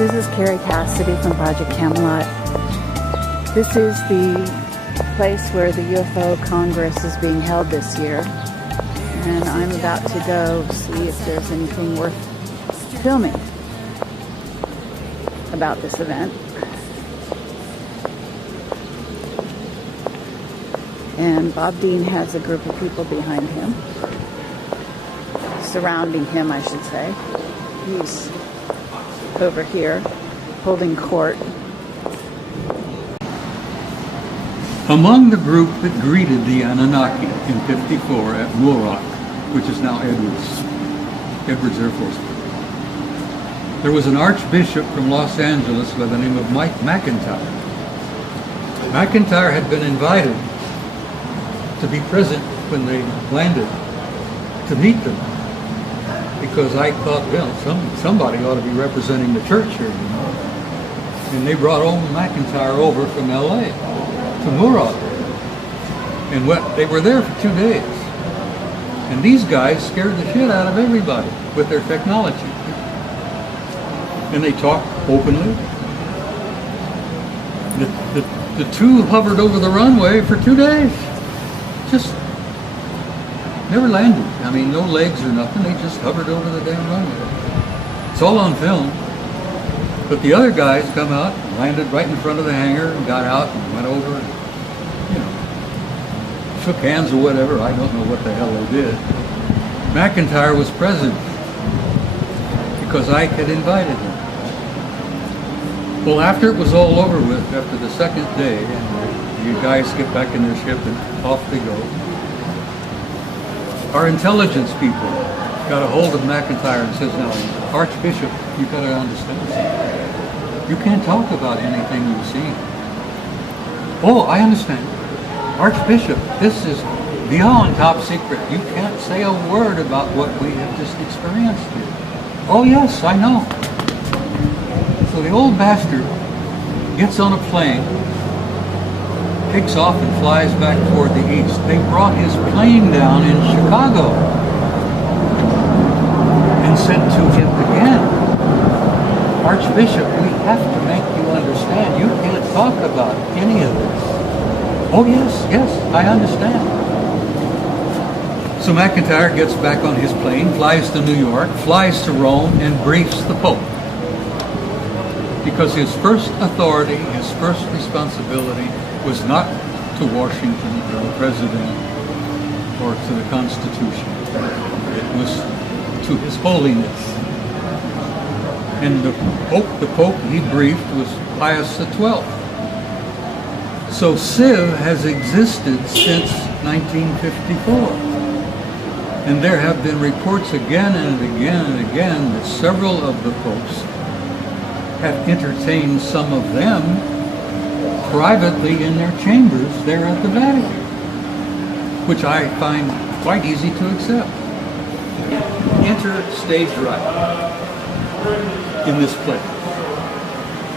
This is Carrie Cassidy from Project Camelot. This is the place where the UFO Congress is being held this year. And I'm about to go see if there's anything worth filming about this event. And Bob Dean has a group of people behind him. Surrounding him, I should say. He's over here holding court. Among the group that greeted the Anunnaki in '54 at Muroc, which is now Edwards Air Force Base, there was an archbishop from Los Angeles by the name of Mike McIntyre. McIntyre had been invited to be present when they landed to meet them, because I thought, well, somebody ought to be representing the church here, you know. And they brought old McIntyre over from L.A. to Muroc. And they were there for 2 days. And these guys scared the shit out of everybody with their technology. And they talked openly. The two hovered over the runway for 2 days. Just never landed. I mean, no legs or nothing. They just hovered over the damn runway. It's all on film. But the other guys come out, landed right in front of the hangar, and got out and went over and, you know, shook hands or whatever. I don't know what the hell they did. McIntyre was present because Ike had invited him. Well, after it was all over with, after the second day, and you guys get back in their ship and off they go, our intelligence people got a hold of McIntyre and says, now, Archbishop, you got to understand something. You can't talk about anything you've seen. Oh, I understand. Archbishop, this is beyond top secret. You can't say a word about what we have just experienced here. Oh yes, I know. So the old bastard gets on a plane, takes off and flies back toward the east. They brought his plane down in Chicago and said to him again, Archbishop, we have to make you understand. You can't talk about any of this. Oh yes, I understand. So McIntyre gets back on his plane, flies to New York, flies to Rome, and briefs the Pope. Because his first authority, his first responsibility was not to Washington or the President or to the Constitution. It was to His Holiness. And the Pope he briefed was Pius XII. So CIV has existed since 1954. And there have been reports again and again and again that several of the popes have entertained some of them privately in their chambers there at the Vatican, which I find quite easy to accept. Enter stage right in this play.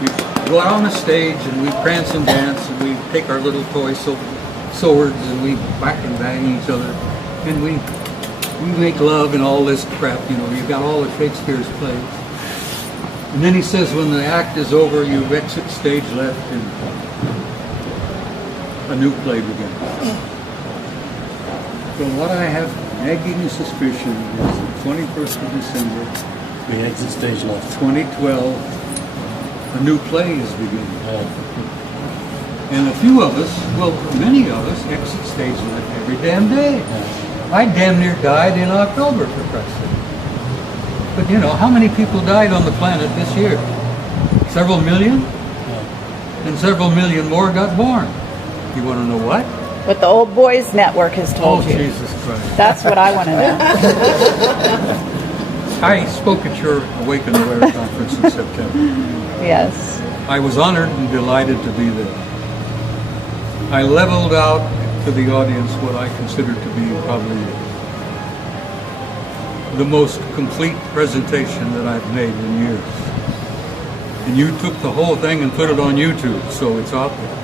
We go out on the stage and we prance and dance and we take our little toy swords and we whack and bang each other and we make love and all this crap, you know. You've got all of Shakespeare's plays. And then he says when the act is over, you exit stage left and a new play begins. So what I have nagging suspicion is the 21st of December, we exit stage left. 2012, a new play is beginning. And a few of us, well, many of us, exit stage left every damn day. I damn near died in October, for Christ's sake. But you know, how many people died on the planet this year? Several million? And several million more got born. You want to know what? What the Old Boys Network has told you. Oh, Jesus Christ. That's what I want to know. I spoke at your Awaken Aware conference in September. Yes. I was honored and delighted to be there. I leveled out to the audience what I consider to be probably the most complete presentation that I've made in years. And you took the whole thing and put it on YouTube, so it's out there.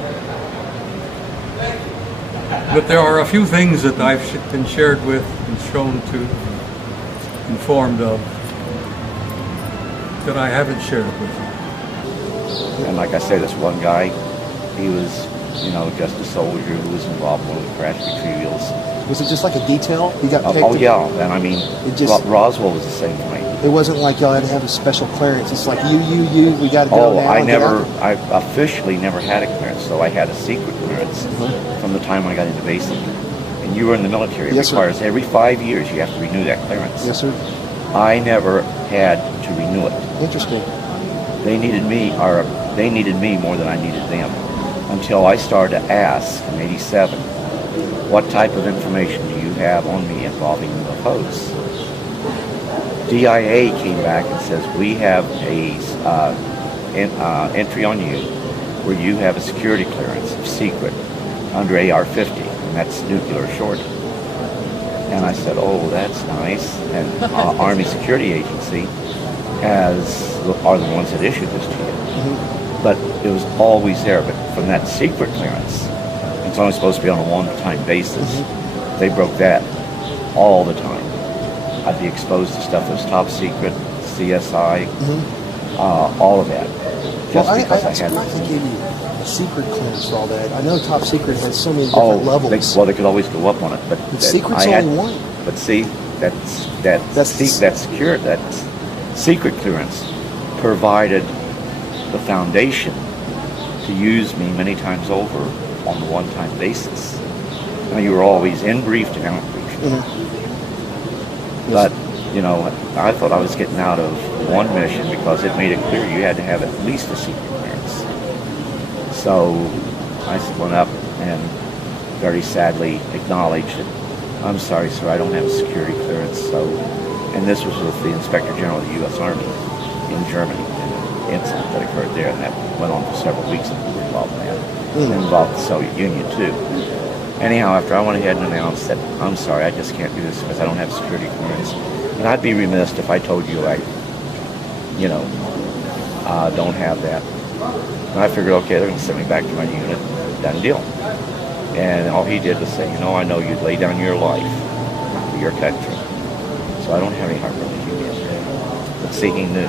But there are a few things that I've been shared with and shown to, informed of, that I haven't shared with you. And like I said, this one guy, he was, just a soldier who was involved in one of the crash retrievals. Was it just like a detail? You got picked? Oh, yeah. And I mean, Roswell was the same way. It wasn't like y'all had to have a special clearance. It's like we got to go now. I officially never had a clearance, so I had a secret clearance from the time I got into basic. And you were in the military. It requires every 5 years you have to renew that clearance. Yes, sir. I never had to renew it. Interesting. They needed me more than I needed them, until I started to ask in '87, what type of information do you have on me involving UFOs? DIA came back and says, we have a entry on you where you have a security clearance of secret under AR-50, and that's nuclear short. And I said, oh, that's nice. And Army Security Agency are the ones that issued this to you. But it was always there. But from that secret clearance, it's only supposed to be on a one-time basis. They broke that all the time. I'd be exposed to stuff that was top secret, CSI, all of that. Just because I had they gave you a secret clearance for all that. I know top secret has so many different levels. They could always go up on it, but secret's only one. But see, that secret clearance provided the foundation to use me many times over on a one-time basis. Now, you were always in briefed and out briefed. But, I thought I was getting out of one mission because it made it clear you had to have at least a secret clearance. So I went up and very sadly acknowledged that, I'm sorry, sir, I don't have a security clearance. And this was with the Inspector General of the U.S. Army in Germany, an incident that occurred there, and that went on for several weeks, and we were involved in that. And involved the Soviet Union, too. Anyhow, after I went ahead and announced that, I'm sorry, I just can't do this because I don't have security clearance. And I'd be remiss if I told you I don't have that. And I figured, okay, they're going to send me back to my unit. Done deal. And all he did was say, I know you'd lay down your life for your country. So I don't have any hard feelings. But see, he knew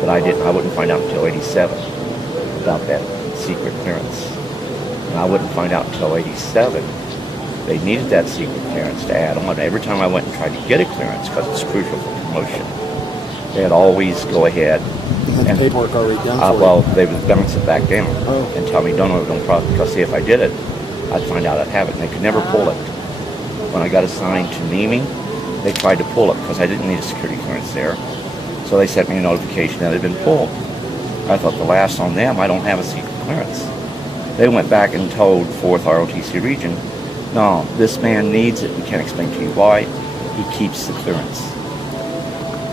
that I wouldn't find out until '87 about that secret clearance. And I wouldn't find out until '87 they needed that secret clearance to add on. Every time I went and tried to get a clearance, because it's crucial for promotion, they'd always go ahead. You had the paperwork already done for you. Well, they would bounce it back down and tell me, don't problem, because see, if I did it, I'd find out I'd have it. And they could never pull it. When I got assigned to Nemi, they tried to pull it because I didn't need a security clearance there. So they sent me a notification that it had been pulled. I thought the last on them, I don't have a secret clearance. They went back and told 4th ROTC region, no, this man needs it. We can't explain to you why. He keeps the clearance.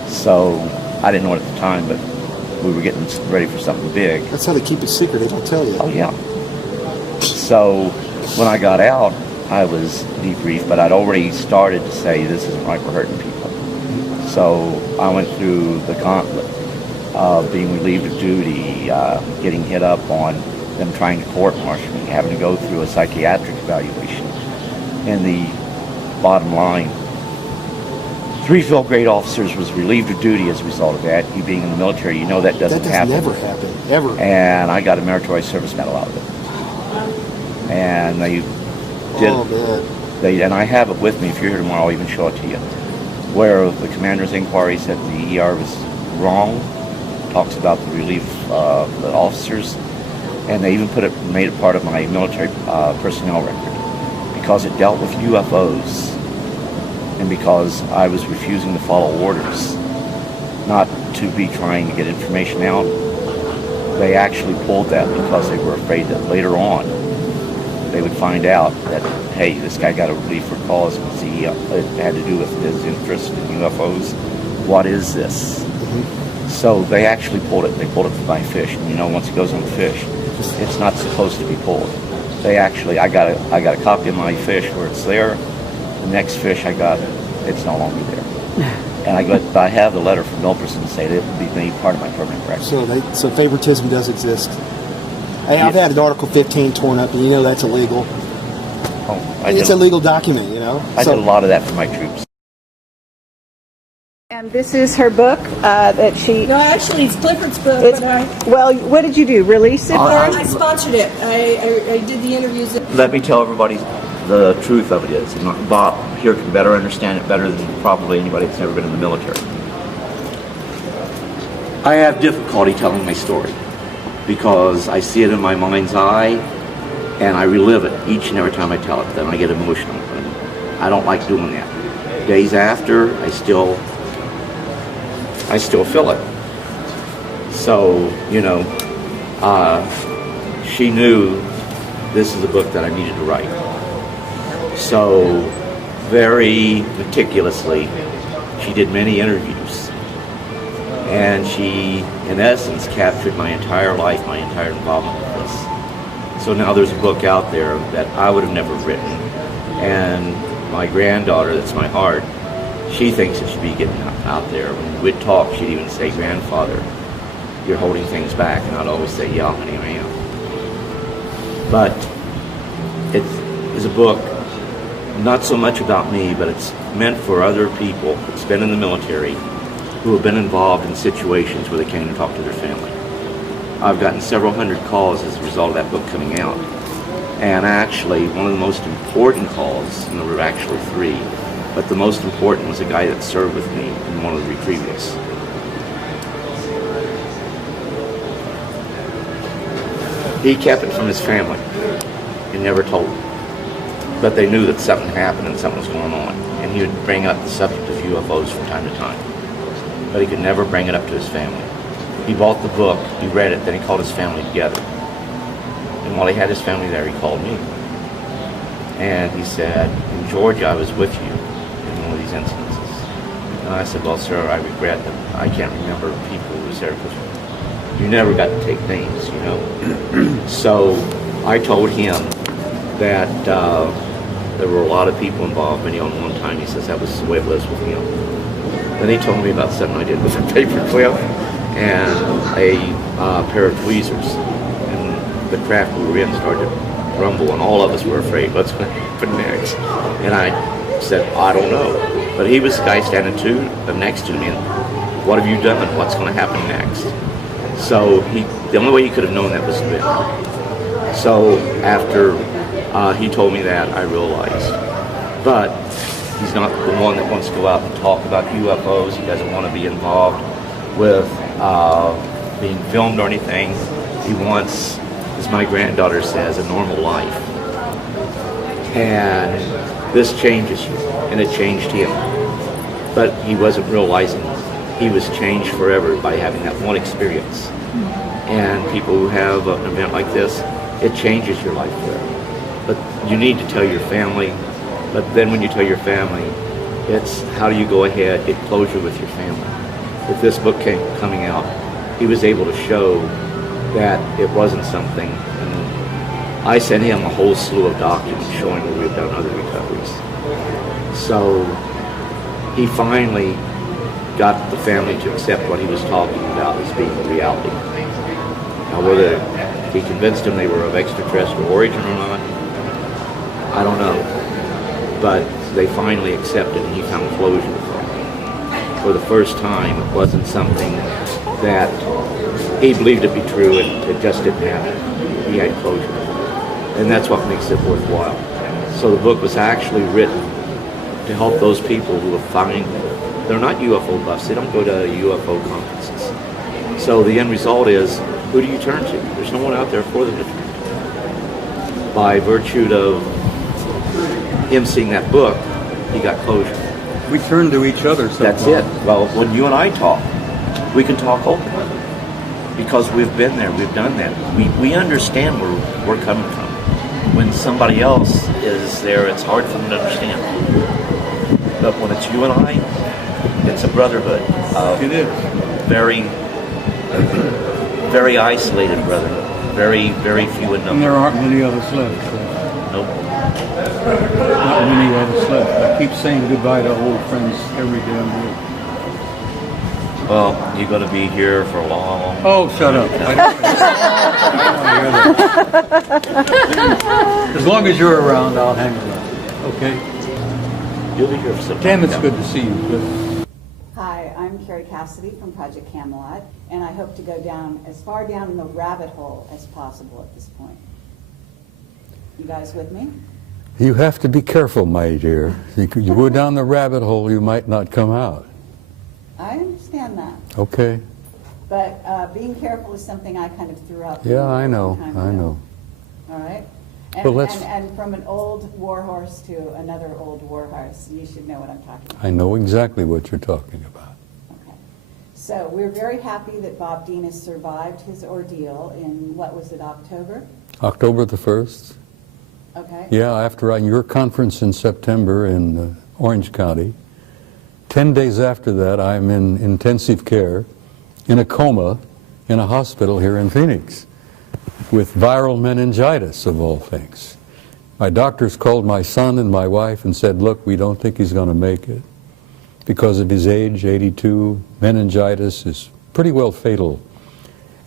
So I didn't know it at the time, but we were getting ready for something big. That's how they keep it secret. They don't tell you. Oh, yeah. So when I got out, I was debriefed, but I'd already started to say, this isn't right, we're hurting people. So I went through the gauntlet of being relieved of duty, getting hit up on them trying to court-martial me, having to go through a psychiatric evaluation. And the bottom line, 3 field grade officers was relieved of duty as a result of that. You being in the military, that doesn't happen. That does never happen, ever. And I got a meritorious service medal out of it. And they did. Oh, man. And I have it with me. If you're here tomorrow, I'll even show it to you. Where the commander's inquiry said the ER was wrong, talks about the relief of the officers, and they even made it part of my military personnel record because it dealt with UFOs and because I was refusing to follow orders, not to be trying to get information out. They actually pulled that because they were afraid that later on they would find out that, hey, this guy got a relief for cause because it had to do with his interest in UFOs. What is this? So they actually pulled it. They pulled it from my fish, and once it goes on the fish, it's not supposed to be pulled. I got a copy of my fish where it's there. The next fish I got, it's no longer there. And I have the letter from Milperson to say that it would be made part of my permanent record. So favoritism does exist. Hey, I've had an Article 15 torn up, and that's illegal. It's a legal document, I did a lot of that for my troops. And this is her book that she... No, actually, it's Clifford's book, It's, but well, what did you do? Release it for I us? sponsored it. I did the interviews. Let me tell everybody the truth of it is. And Bob here can better understand it better than probably anybody that's never been in the military. I have difficulty telling my story because I see it in my mind's eye and I relive it each and every time I tell it. Then I get emotional. And I don't like doing that. Days after, I still feel it. So, you know, she knew this is a book that I needed to write. So, very meticulously, she did many interviews. And she, in essence, captured my entire life, my entire involvement with this. So now there's a book out there that I would have never written. And my granddaughter, that's my heart, she thinks it should be getting out there. When we'd talk, she'd even say, "Grandfather, you're holding things back." And I'd always say, "Yeah, honey, I am." But it is a book not so much about me, but it's meant for other people that's been in the military who have been involved in situations where they can't even talk to their family. I've gotten several hundred calls as a result of that book coming out. And actually, one of the most important calls, and there were actually 3, but the most important was a guy that served with me in one of the retrievals. He kept it from his family and never told them. But they knew that something happened and something was going on. And he would bring up the subject of UFOs from time to time. But he could never bring it up to his family. He bought the book, he read it, then he called his family together. And while he had his family there, he called me. And he said, "In Georgia, I was with you in one of these incidences." And I said, "Well, sir, I regret that I can't remember people who was there because you never got to take names, you know." So I told him that there were a lot of people involved, many on one time. He says that was the way it was with him. Then he told me about something I did with a paperclip and a pair of tweezers. And the craft we were in started to rumble, and all of us were afraid, what's going to happen next? And I said, "I don't know." But he was the guy standing next to me, and "What have you done? What's going to happen next?" So the only way he could have known that was to be. So after he told me that, I realized. But he's not the one that wants to go out and talk about UFOs. He doesn't want to be involved with being filmed or anything. He wants, as my granddaughter says, a normal life. And this changes you, and it changed him. But he wasn't realizing he was changed forever by having that one experience. And people who have an event like this, it changes your life forever. But you need to tell your family. But then when you tell your family, it's how do you go ahead, get closure with your family. With this book coming out, he was able to show that it wasn't something. And I sent him a whole slew of documents showing that we've done other recoveries. So he finally got the family to accept what he was talking about as being a reality. Now whether he convinced them they were of extraterrestrial origin or not, I don't know. But they finally accepted, and he found closure for it. For the first time, it wasn't something that he believed to be true and it just didn't happen. He had closure. And that's what makes it worthwhile. So the book was actually written to help those people who they're not UFO buffs, they don't go to UFO conferences. So the end result is, who do you turn to? There's no one out there for them to turn to. By virtue of him seeing that book, he got closure. We turn to each other sometimes. That's it. Well, when you and I talk, we can talk openly because we've been there, we've done that. We understand where we're coming from. When somebody else is there, it's hard for them to understand. But when it's you and I, it's a brotherhood. It is. Very, very isolated brotherhood. Very, very few in And number. there aren't many others left. So. Nope. Not many others left. I keep saying goodbye to old friends every damn day. Well, you're going to be here for a long. Oh, shut up. As long as you're around, I'll hang around. Okay? You'll be here for some time. Tam, it's good to see you. Good. Hi, I'm Carrie Cassidy from Project Camelot, and I hope to go down as far down in the rabbit hole as possible at this point. You guys with me? You have to be careful, my dear. You go down the rabbit hole, you might not come out. I understand that. Okay. But being careful is something I kind of threw out. Yeah, I know. Time I ago. know. All right. And, Well, let's- and from an old war horse to another old war horse, you should know what I'm talking about. I know exactly what you're talking about. Okay. So we're very happy that Bob Dean has survived his ordeal in, what was it, October? October the 1st. Okay. Yeah, after your conference in September in Orange County. 10 days after that, I'm in intensive care, in a coma, in a hospital here in Phoenix, with viral meningitis, of all things. My doctors called my son and my wife and said, look, we don't think he's going to make it. Because of his age, 82, meningitis is pretty well fatal.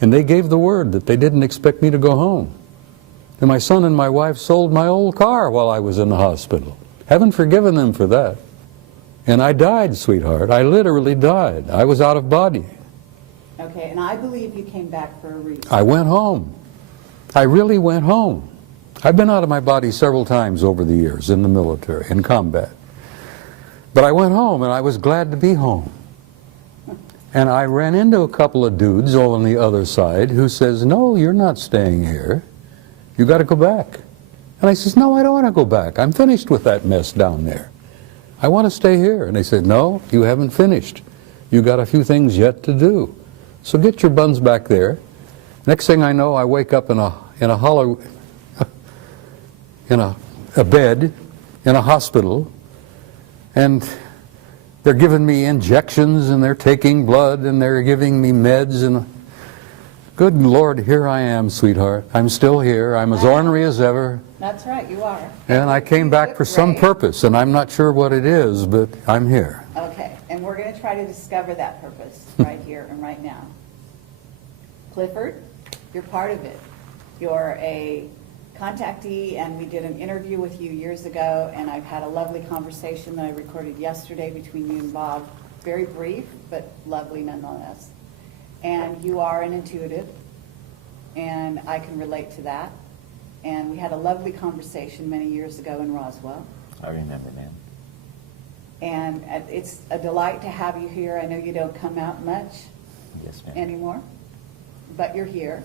And they gave the word that they didn't expect me to go home. And my son and my wife sold my old car while I was in the hospital. Haven't forgiven them for that. And I died, sweetheart. I literally died. I was out of body. Okay, and I believe you came back for a reason. I went home. I really went home. I've been out of my body several times over the years in the military, in combat. But I went home, and I was glad to be home. And I ran into a couple of dudes on the other side who says, no, you're not staying here. You got to go back. And I says, no, I don't want to go back. I'm finished with that mess down there. I want to stay here. And they said, no, you haven't finished. You got a few things yet to do. So get your buns back there. Next thing I know, I wake up in a bed in a hospital, and they're giving me injections, and they're taking blood, and they're giving me meds, and good Lord, here I am, sweetheart. I'm still here. I'm as ornery as ever. That's right, you are. And I came back for some purpose, and I'm not sure what it is, but I'm here. Okay, and we're going to try to discover that purpose right here and right now. Clifford, you're part of it. You're a contactee, and we did an interview with you years ago, and I've had a lovely conversation that I recorded yesterday between you and Bob. Very brief, but lovely nonetheless. And you are an intuitive, and I can relate to that. And we had a lovely conversation many years ago in Roswell. I remember, ma'am. And it's a delight to have you here. I know you don't come out much Yes, ma'am. anymore, but you're here.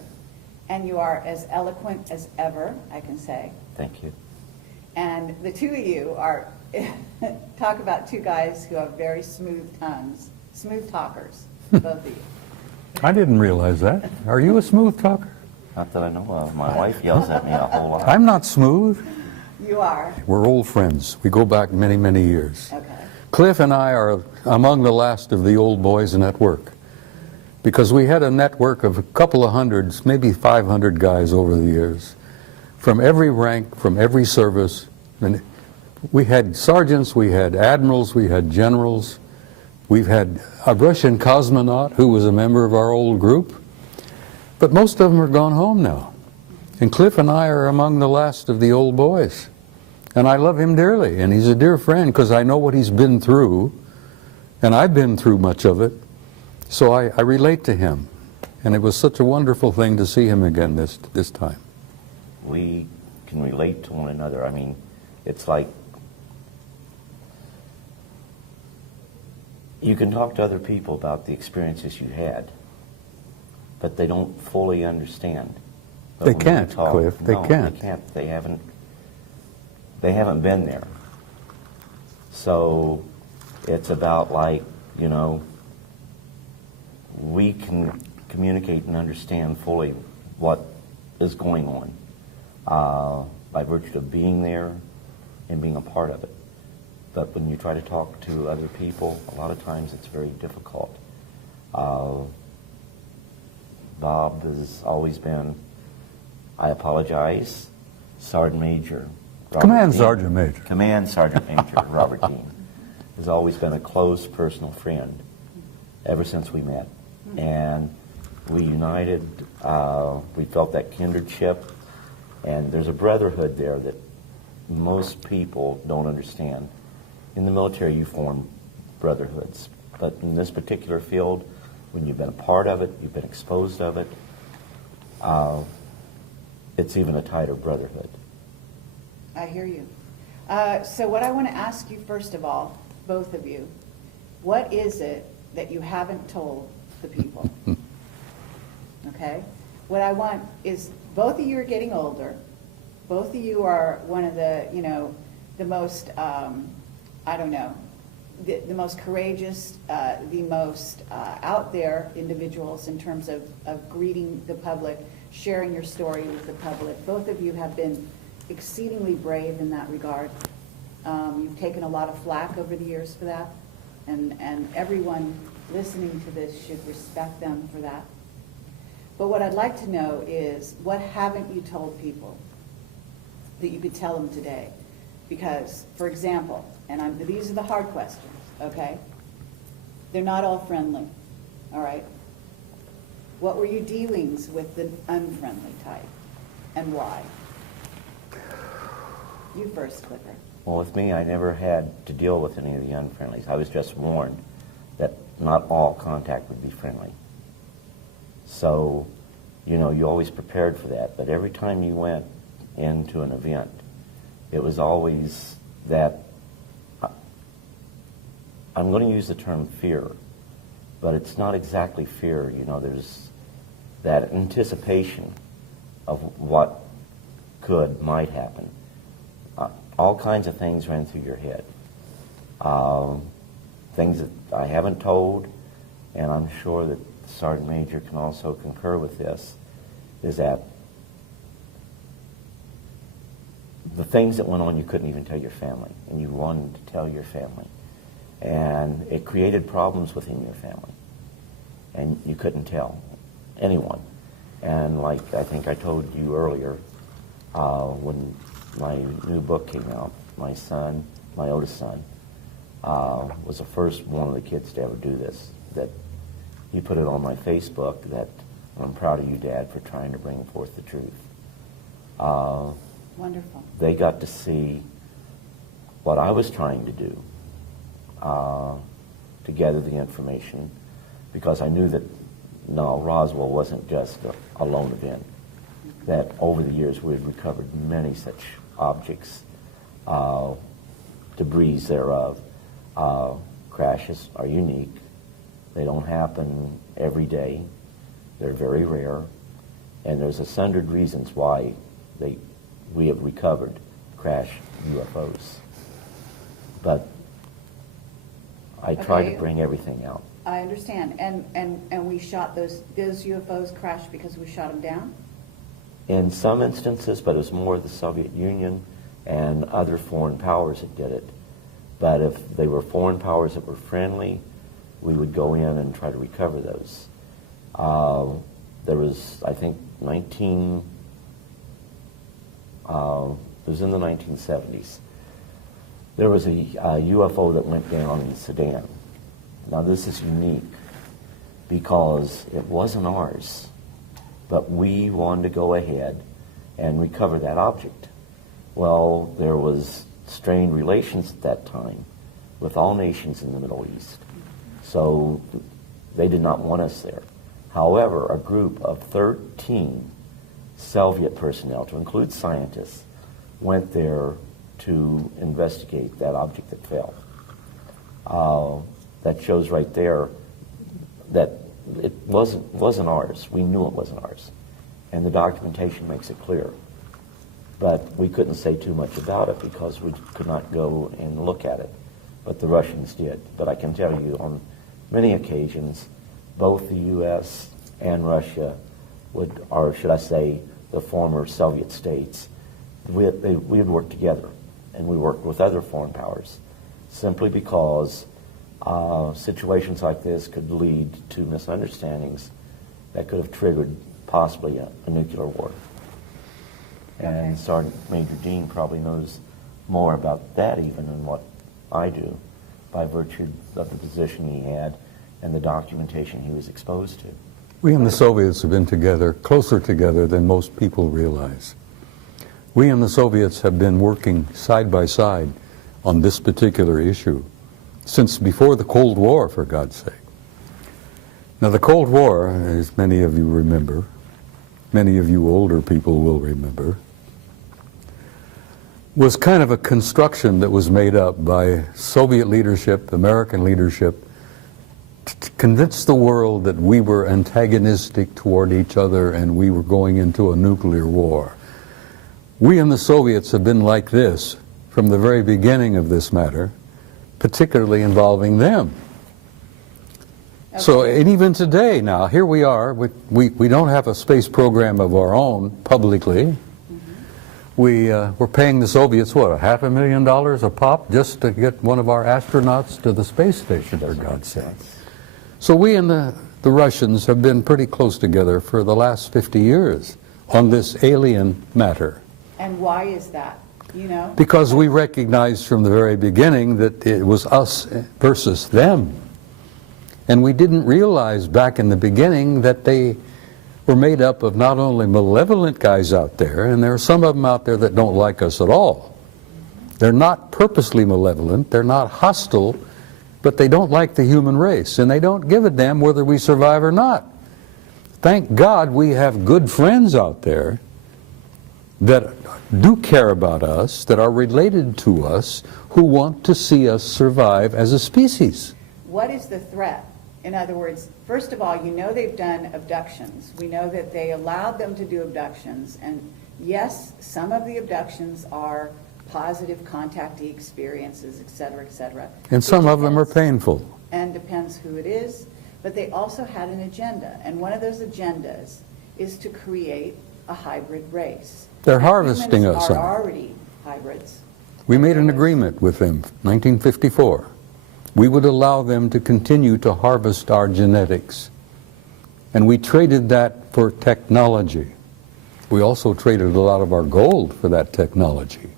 And you are as eloquent as ever, I can say. Thank you. And the two of you are, talk about two guys who have very smooth tongues, smooth talkers, both of you. I didn't realize that. Are you a smooth talker? Not that I know of. My wife yells at me a whole lot. I'm not smooth. You are. We're old friends. We go back many, many years. Okay. Cliff and I are among the last of the old boys network, because we had a network of a couple of hundreds, maybe 500 guys over the years, from every rank, from every service. And we had sergeants, we had admirals, we had generals. We've had a Russian cosmonaut who was a member of our old group, but most of them are gone home now. And Cliff and I are among the last of the old boys. And I love him dearly, and he's a dear friend because I know what he's been through, and I've been through much of it, so I relate to him. And it was such a wonderful thing to see him again this time. We can relate to one another. I mean, it's like you can talk to other people about the experiences you had, but they don't fully understand. But They when you can't, talk, Cliff. They no, can't. They can't. They haven't been there. So it's about, like, you know, we can communicate and understand fully what is going on by virtue of being there and being a part of it. But when you try to talk to other people, a lot of times it's very difficult. Bob has always been, I apologize, Sergeant Major. Command Sergeant Major. Command Sergeant Major Robert Dean has always been a close personal friend ever since we met. And we united, we felt that kindredship, and there's a brotherhood there that most people don't understand. In the military, you form brotherhoods. But in this particular field, when you've been a part of it, you've been exposed of it, it's even a tighter brotherhood. I hear you. So what I want to ask you first of all, both of you, what is it that you haven't told the people? Okay? What I want is, both of you are getting older. Both of you are one of the, the most, I don't know, the most courageous, the most out there individuals in terms of greeting the public, sharing your story with the public. Both of you have been exceedingly brave in that regard. You've taken a lot of flack over the years for that, and everyone listening to this should respect them for that. But what I'd like to know is, what haven't you told people that you could tell them today? Because, for example, and these are the hard questions, okay? They're not all friendly, all right? What were your dealings with the unfriendly type, and why? You first, Clifford. Well, with me, I never had to deal with any of the unfriendlies. I was just warned that not all contact would be friendly. So, you always prepared for that. But every time you went into an event, it was always that, I'm going to use the term fear, but it's not exactly fear. There's that anticipation of what might happen. All kinds of things ran through your head. Things that I haven't told, and I'm sure that the Sergeant Major can also concur with this, is that the things that went on you couldn't even tell your family, and you wanted to tell your family. And it created problems within your family, and you couldn't tell anyone. And like I think I told you earlier, when my new book came out, my oldest son, was the first one of the kids to ever do this. That he put it on my Facebook that I'm proud of you, Dad, for trying to bring forth the truth. Wonderful. They got to see what I was trying to do to gather the information, because I knew that Roswell wasn't just a lone event. That over the years we had recovered many such objects, debris thereof. Crashes are unique. They don't happen every day. They're very rare. And there's a hundred reasons why we have recovered crash UFOs. But I try to bring everything out. I understand. And we shot those UFOs crashed because we shot them down? In some instances, but it was more the Soviet Union and other foreign powers that did it. But if they were foreign powers that were friendly, we would go in and try to recover those. There was, I think, it was in the 1970s. There was a UFO that went down in Sudan. Now this is unique because it wasn't ours, but we wanted to go ahead and recover that object. Well, there was strained relations at that time with all nations in the Middle East, so they did not want us there. However, a group of 13 Soviet personnel, to include scientists, went there to investigate that object that fell. That shows right there that it wasn't ours. We knew it wasn't ours, and the documentation makes it clear. But we couldn't say too much about it because we could not go and look at it. But the Russians did. But I can tell you, on many occasions, both the U.S. and Russia or should I say, the former Soviet states, we had worked together, and we worked with other foreign powers, simply because situations like this could lead to misunderstandings that could have triggered possibly a nuclear war. And Sergeant Major Dean probably knows more about that even than what I do, by virtue of the position he had and the documentation he was exposed to. We and the Soviets have been together, closer together than most people realize. We and the Soviets have been working side by side on this particular issue since before the Cold War, for God's sake. Now, the Cold War, as many of you remember, many of you older people will remember, was kind of a construction that was made up by Soviet leadership, American leadership, to convince the world that we were antagonistic toward each other and we were going into a nuclear war. We and the Soviets have been like this from the very beginning of this matter, particularly involving them. Okay. So, and even today now, here we are, we don't have a space program of our own publicly. We're paying the Soviets, what, $500,000 a pop just to get one of our astronauts to the space station, for God's sake. So we and the Russians have been pretty close together for the last 50 years on this alien matter. And why is that? You know? Because we recognized from the very beginning that it was us versus them. And we didn't realize back in the beginning that they were made up of not only malevolent guys out there, and there are some of them out there that don't like us at all. They're not purposely malevolent, they're not hostile, but they don't like the human race, and they don't give a damn whether we survive or not. Thank God we have good friends out there that do care about us, that are related to us, who want to see us survive as a species. What is the threat? In other words, first of all, you know they've done abductions. We know that they allowed them to do abductions. And yes, some of the abductions are positive contactee experiences, et cetera, et cetera. And some of them are painful. And depends who it is. But they also had an agenda. And one of those agendas is to create a hybrid race. They're harvesting us. Humans are already hybrids. We made an agreement with them, 1954. We would allow them to continue to harvest our genetics. And we traded that for technology. We also traded a lot of our gold for that technology.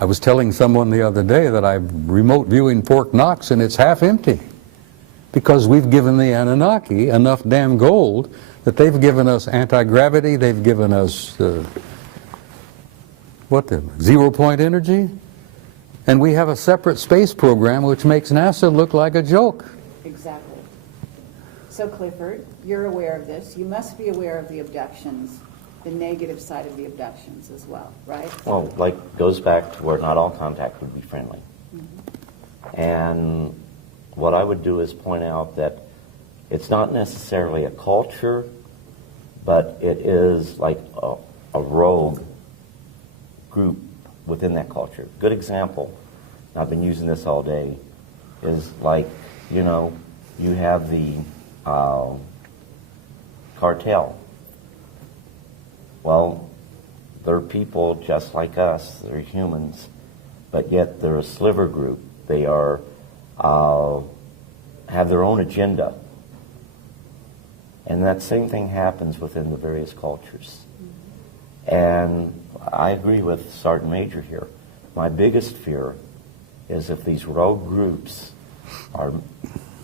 I was telling someone the other day that I'm remote viewing Fort Knox and it's half empty because we've given the Anunnaki enough damn gold that they've given us anti-gravity, they've given us zero-point energy. And we have a separate space program which makes NASA look like a joke. Exactly. So Clifford, you're aware of this. You must be aware of the abductions, the negative side of the abductions as well, right? Well, like, goes back to where not all contact would be friendly. Mm-hmm. And what I would do is point out that it's not necessarily a culture, but it is like a rogue group within that culture. Good example, and I've been using this all day, is like, you know, you have the cartel. Well, they're people just like us, they're humans, but yet they're a sliver group. They are have their own agenda. And that same thing happens within the various cultures. And I agree with Sergeant Major here. My biggest fear is if these rogue groups are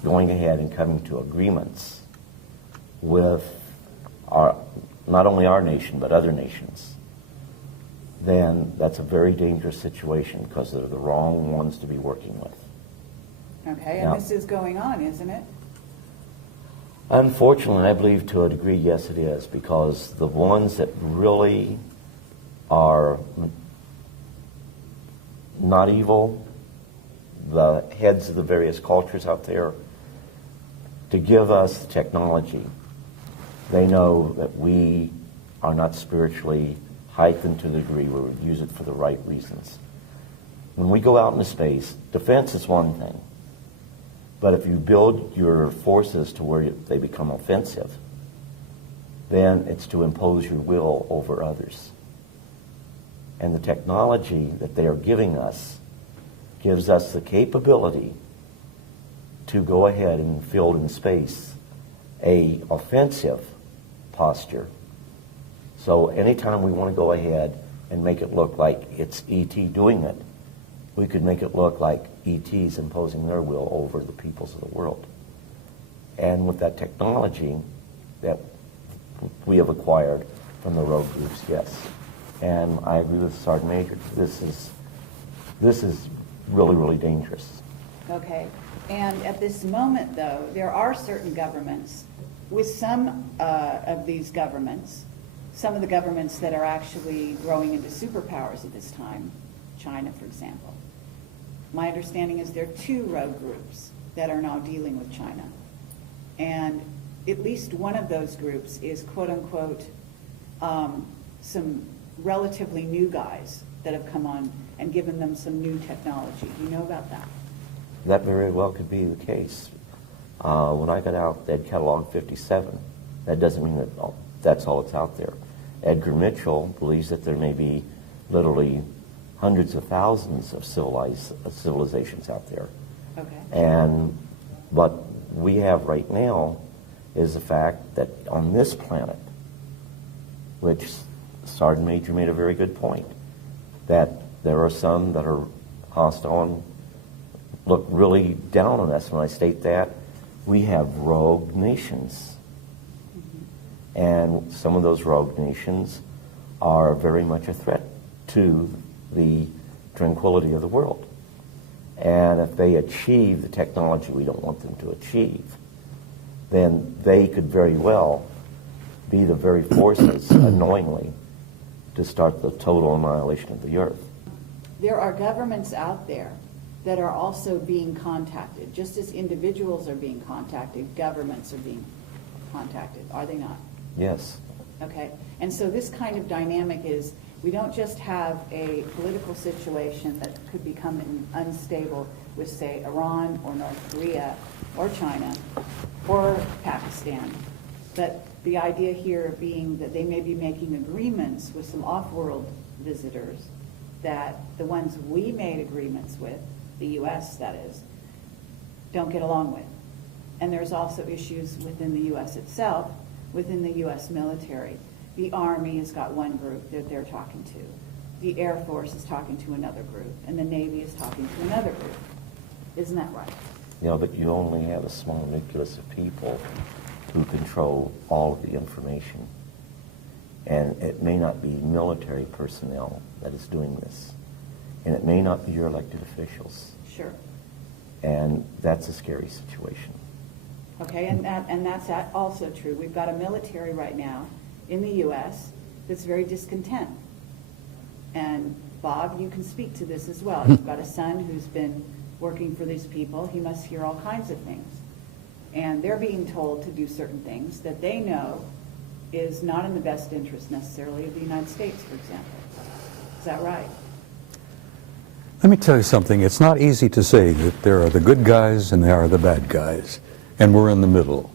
going ahead and coming to agreements with not only our nation, but other nations, then that's a very dangerous situation because they're the wrong ones to be working with. Okay, and this is going on, isn't it? Unfortunately, I believe to a degree, yes, it is, because the ones that really are not evil, the heads of the various cultures out there, to give us technology, they know that we are not spiritually heightened to the degree where we use it for the right reasons. When we go out into space, defense is one thing. But if you build your forces to where they become offensive, then it's to impose your will over others. And the technology that they are giving us gives us the capability to go ahead and field in space a offensive posture. So anytime we want to go ahead and make it look like it's E.T. doing it, we could make it look like E.T.'s imposing their will over the peoples of the world. And with that technology that we have acquired from the rogue groups, yes. And I agree with Sergeant Major. This is really, really dangerous. Okay, and at this moment, though, there are certain governments, with some of these governments, some of the governments that are actually growing into superpowers at this time, China, for example. My understanding is there are 2 rogue groups that are now dealing with China. And at least one of those groups is, quote unquote, some relatively new guys that have come on and given them some new technology. Do you know about that? That very well could be the case. When I got out, they had Catalog 57. That doesn't mean that that's all that's out there. Edgar Mitchell believes that there may be literally hundreds of thousands of civilizations out there. Okay. And what we have right now is the fact that on this planet, which Sergeant Major made a very good point, that there are some that are hostile and look really down on us. When I state that, we have rogue nations. And some of those rogue nations are very much a threat to the tranquility of the world. And if they achieve the technology we don't want them to achieve, then they could very well be the very forces, unknowingly, to start the total annihilation of the earth. There are governments out there that are also being contacted. Just as individuals are being contacted, governments are being contacted, are they not? Yes. Okay, and so this kind of dynamic is, we don't just have a political situation that could become unstable with, say, Iran or North Korea or China or Pakistan, but the idea here being that they may be making agreements with some off-world visitors that the ones we made agreements with, the U.S. that is, don't get along with. And there's also issues within the U.S. itself, within the U.S. military. The Army has got one group that they're talking to. The Air Force is talking to another group, and the Navy is talking to another group. Isn't that right? Yeah, but you only have a small nucleus of people who control all of the information. And it may not be military personnel that is doing this. And it may not be your elected officials. Sure. And that's a scary situation. Okay, and that's also true. We've got a military right now in the U.S. that's very discontent. And Bob, you can speak to this as well. You've got a son who's been working for these people. He must hear all kinds of things. And they're being told to do certain things that they know is not in the best interest necessarily of the United States, for example. Is that right? Let me tell you something. It's not easy to say that there are the good guys and there are the bad guys, and we're in the middle.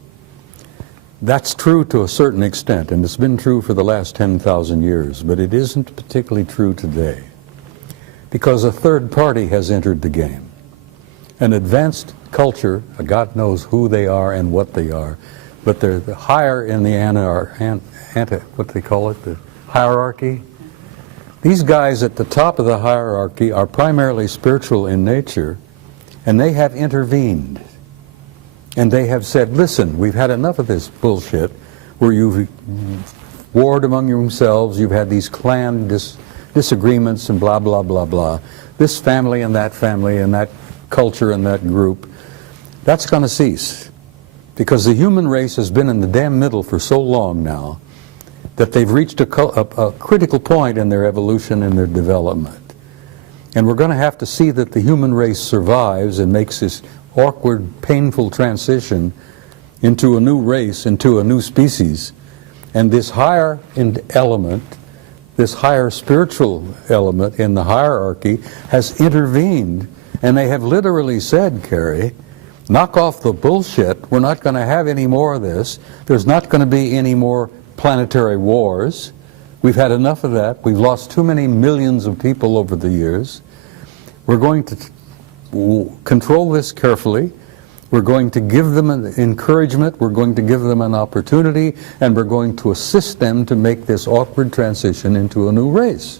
That's true to a certain extent, and it's been true for the last 10,000 years, but it isn't particularly true today, because a third party has entered the game. An advanced culture, God knows who they are and what they are, but they're higher in the what they call it, the hierarchy. These guys at the top of the hierarchy are primarily spiritual in nature, and they have intervened. And they have said, listen, we've had enough of this bullshit where you've warred among yourselves, you've had these clan disagreements and blah, blah, blah, blah. This family and that culture and that group, that's going to cease. Because the human race has been in the damn middle for so long now that they've reached a critical point in their evolution and their development. And we're going to have to see that the human race survives and makes this awkward, painful transition into a new race, into a new species. And this higher element, this higher spiritual element in the hierarchy has intervened, and they have literally said, Carrie, knock off the bullshit. We're not going to have any more of this. There's not going to be any more planetary wars. We've had enough of that. We've lost too many millions of people over the years. We're going to control this carefully. We're going to give them an encouragement. We're going to give them an opportunity, and we're going to assist them to make this awkward transition into a new race.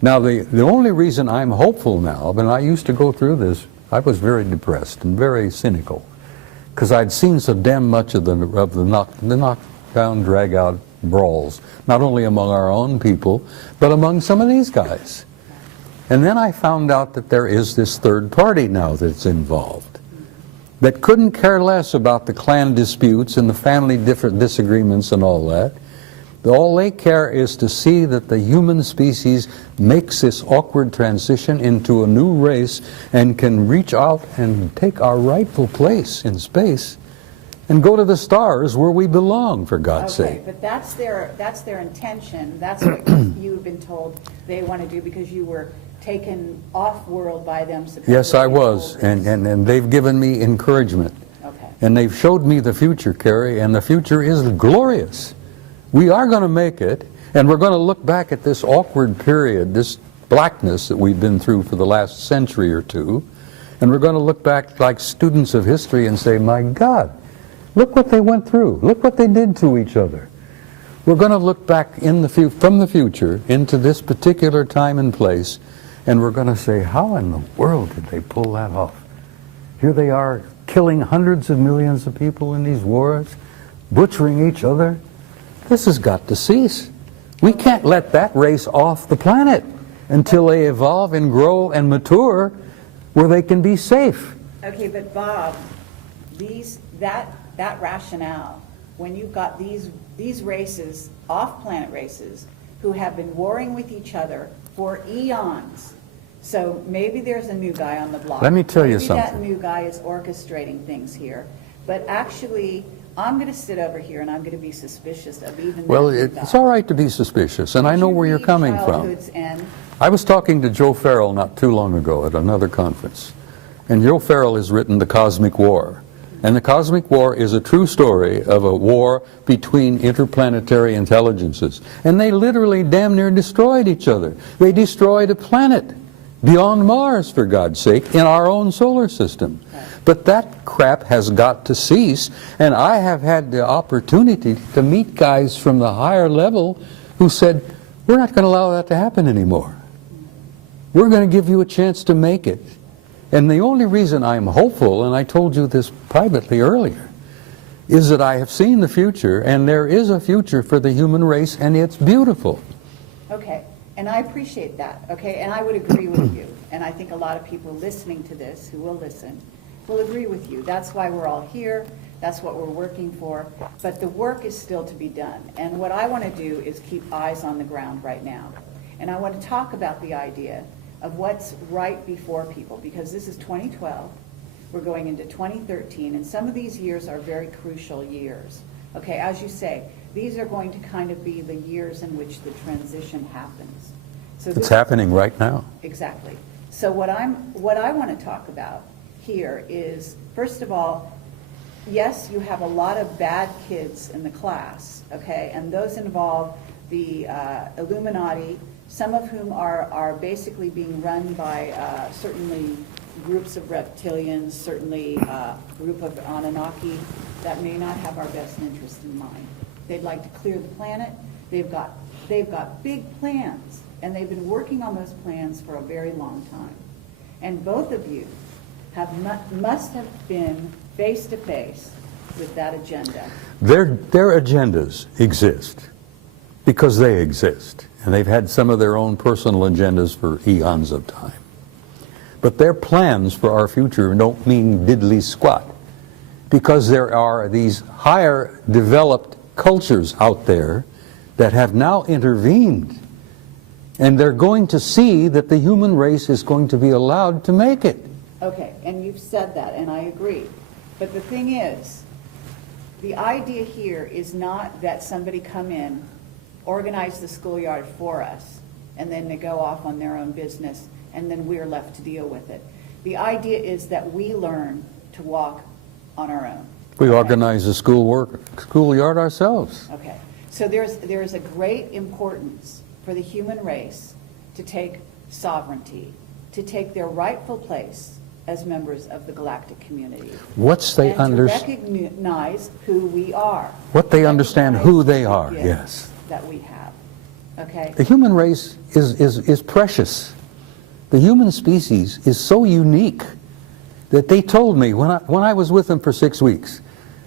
Now, the only reason I'm hopeful now, and I used to go through this, I was very depressed and very cynical, because I'd seen so damn much of the knockdown, drag-out brawls, not only among our own people, but among some of these guys. And then I found out that there is this third party now that's involved, that couldn't care less about the clan disputes and the family disagreements and all that. All they care is to see that the human species makes this awkward transition into a new race and can reach out and take our rightful place in space and go to the stars where we belong, for God's Okay, sake. but that's their intention. That's what you've been told they want to do because you were taken off-world by them. Yes, I was, and they've given me encouragement. Okay. And they've showed me the future, Carrie, and the future is glorious. We are going to make it, and we're going to look back at this awkward period, this blackness that we've been through for the last century or two, and we're going to look back like students of history and say, my God, look what they went through. Look what they did to each other. We're going to look back from the future into this particular time and place, and we're going to say, how in the world did they pull that off? Here they are killing hundreds of millions of people in these wars, butchering each other. This has got to cease. We can't let that race off the planet until they evolve and grow and mature where they can be safe. Okay, but Bob, that rationale, when you've got these races, off-planet races, who have been warring with each other for eons. So maybe there's a new guy on the block. Let me tell you maybe something. That new guy is orchestrating things here. But actually, I'm going to sit over here and I'm going to be suspicious of even Well, that new guy. it's all right to be suspicious, and I know where you're coming from. Childhood's End. I was talking to Joe Farrell not too long ago at another conference, and Joe Farrell has written The Cosmic War. And The Cosmic War is a true story of a war between interplanetary intelligences. And they literally damn near destroyed each other. They destroyed a planet beyond Mars, for God's sake, in our own solar system. But that crap has got to cease, and I have had the opportunity to meet guys from the higher level who said, we're not going to allow that to happen anymore. We're going to give you a chance to make it. And the only reason I'm hopeful, and I told you this privately earlier, is that I have seen the future, and there is a future for the human race, and it's beautiful. Okay, and I appreciate that, okay, and I would agree with you. And I think a lot of people listening to this, who will listen, will agree with you. That's why we're all here. That's what we're working for. But the work is still to be done. And what I want to do is keep eyes on the ground right now. And I want to talk about the idea of what's right before people, because this is 2012. We're going into 2013, and some of these years are very crucial years. Okay, as you say, these are going to kind of be the years in which the transition happens. So It's happening right now. Exactly. So what I want to talk about here is, first of all, yes, you have a lot of bad kids in the class, okay, and those involve the Illuminati, some of whom are basically being run by certainly groups of reptilians, certainly a group of Anunnaki that may not have our best interest in mind. They'd like to clear the planet. They've got big plans, and they've been working on those plans for a very long time. And both of you must have been face to face with that agenda. Their agendas exist because they exist, and they've had some of their own personal agendas for eons of time. But their plans for our future don't mean diddly squat, because there are these higher developed cultures out there that have now intervened, and they're going to see that the human race is going to be allowed to make it. Okay, and you've said that, and I agree. But the thing is, the idea here is not that somebody come in, organize the schoolyard for us, and then they go off on their own business, and then we're left to deal with it. The idea is that we learn to walk on our own. We organize the schoolyard ourselves. Okay, so there's a great importance for the human race to take sovereignty, to take their rightful place as members of the galactic community. And to recognize who we are. What they understand who they are, yes. That we have, okay? The human race is precious. The human species is so unique that they told me, when I was with them for 6 weeks,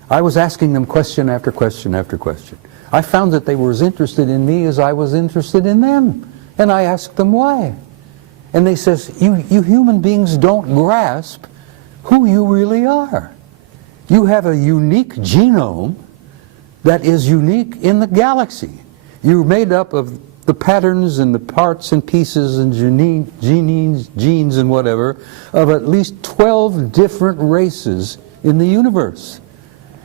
I was asking them question after question after question. I found that they were as interested in me as I was interested in them. And I asked them why. And they says, you human beings don't grasp who you really are. You have a unique genome that is unique in the galaxy. You're made up of the patterns and the parts and pieces and genes and whatever of at least 12 different races in the universe.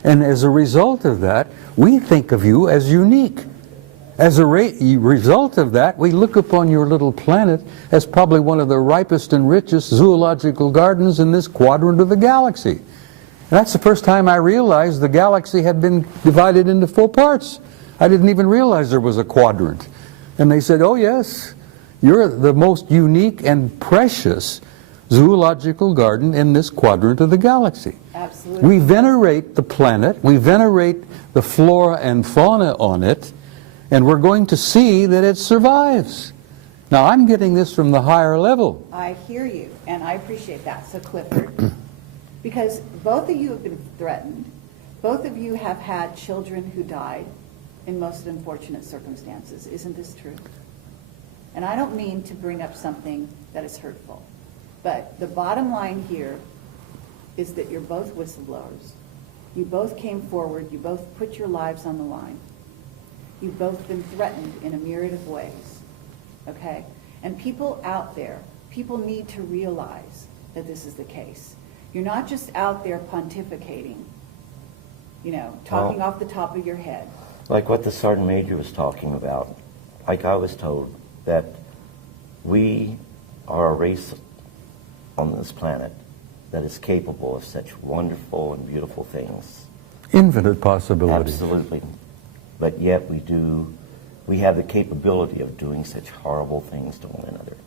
And as a result of that, we think of you as unique. As a result of that, we look upon your little planet as probably one of the ripest and richest zoological gardens in this quadrant of the galaxy. And that's the first time I realized the galaxy had been divided into 4 parts. I didn't even realize there was a quadrant. And they said, oh yes, you're the most unique and precious zoological garden in this quadrant of the galaxy. Absolutely. We venerate the planet, we venerate the flora and fauna on it, and we're going to see that it survives. Now, I'm getting this from the higher level. I hear you, and I appreciate that. So, Clifford, because both of you have been threatened, both of you have had children who died in most unfortunate circumstances. Isn't this true? And I don't mean to bring up something that is hurtful, but the bottom line here is that you're both whistleblowers. You both came forward. You both put your lives on the line. You've both been threatened in a myriad of ways, okay? And people out there, people need to realize that this is the case. You're not just out there pontificating, you know, talking off the top of your head. Like what the Sergeant Major was talking about, like I was told, that we are a race on this planet that is capable of such wonderful and beautiful things. Infinite possibilities. Absolutely. But yet we have the capability of doing such horrible things to one another.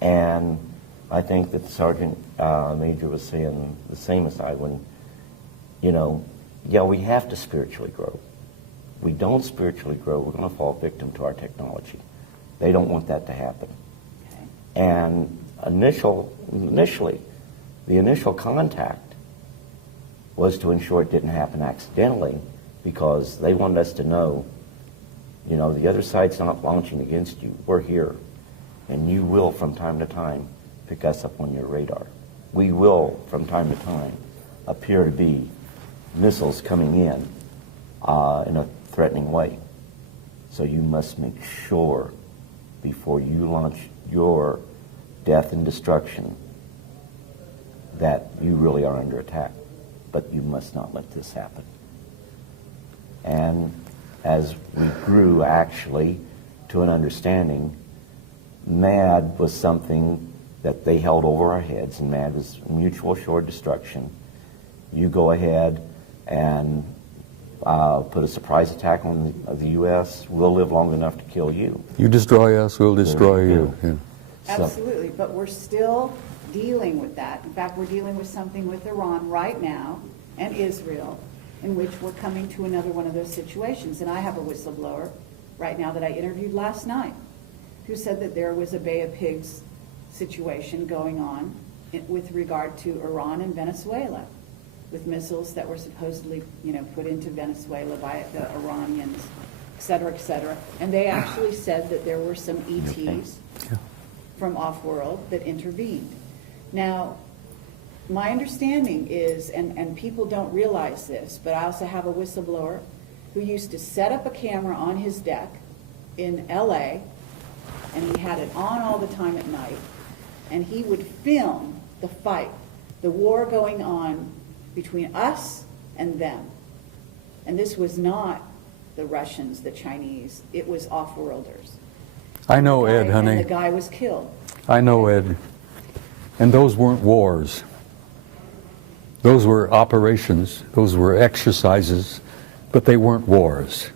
And I think that the Sergeant Major was saying the same as I when, you know, yeah, we have to spiritually grow. We don't spiritually grow, we're going to fall victim to our technology. They don't want that to happen. Okay. And initially, the initial contact was to ensure it didn't happen accidentally, because they wanted us to know, you know, the other side's not launching against you. We're here. And you will, from time to time, pick us up on your radar. We will, from time to time, appear to be missiles coming in a threatening way. So you must make sure, before you launch your death and destruction, that you really are under attack. But you must not let this happen. And as we grew, actually, to an understanding, MAD was something that they held over our heads, and MAD was mutual assured destruction. You go ahead and put a surprise attack on the U.S., we'll live long enough to kill you. You destroy us, we'll destroy you. Yeah. Absolutely, but we're still dealing with that. In fact, we're dealing with something with Iran right now and Israel, in which we're coming to another one of those situations. And I have a whistleblower right now that I interviewed last night who said that there was a Bay of Pigs situation going on with regard to Iran and Venezuela, with missiles that were supposedly, you know, put into Venezuela by the Iranians, et cetera, et cetera. And they actually said that there were some ETs from off-world that intervened. Now, my understanding is, and people don't realize this, but I also have a whistleblower who used to set up a camera on his deck in LA, and he had it on all the time at night, and he would film the fight, the war going on between us and them. And this was not the Russians, the Chinese, it was off-worlders. I know, Ed, honey. And the guy was killed. I know, Ed. And those weren't wars. Those were operations, those were exercises, but they weren't wars.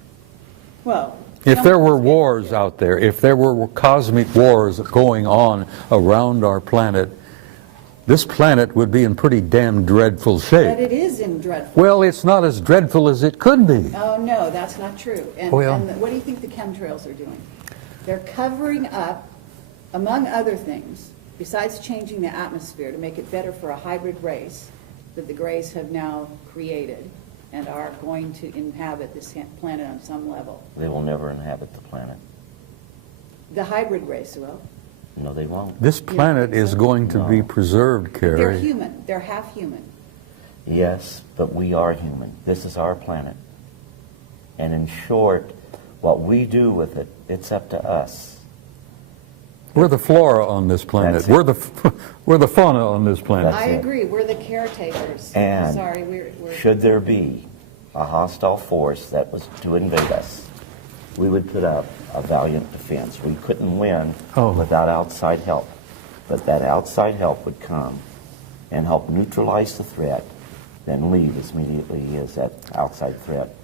Well, if there were wars out there, if there were cosmic wars going on around our planet, this planet would be in pretty damn dreadful shape. but it is in dreadful. Well, it's not as dreadful as it could be. Oh, no, that's not true. And, Well- and what do you think the chemtrails are doing? They're covering up, among other things, besides changing the atmosphere to make it better for a hybrid race that the Greys have now created and are going to inhabit this planet on some level. They will never inhabit the planet. The hybrid race will. No, they won't. This planet is going to be No. preserved, They're Carrie. human. They're half human. Yes, but we are human. This is our planet. And in short, what we do with it, it's up to us. We're the flora on this planet. That's it. We're the fauna on this planet. That's I it. agree. We're the caretakers. And Sorry, we're should there be a hostile force that was to invade us, we would put up a valiant defense. We couldn't win without outside help. But that outside help would come and help neutralize the threat, then leave as immediately as that outside threat,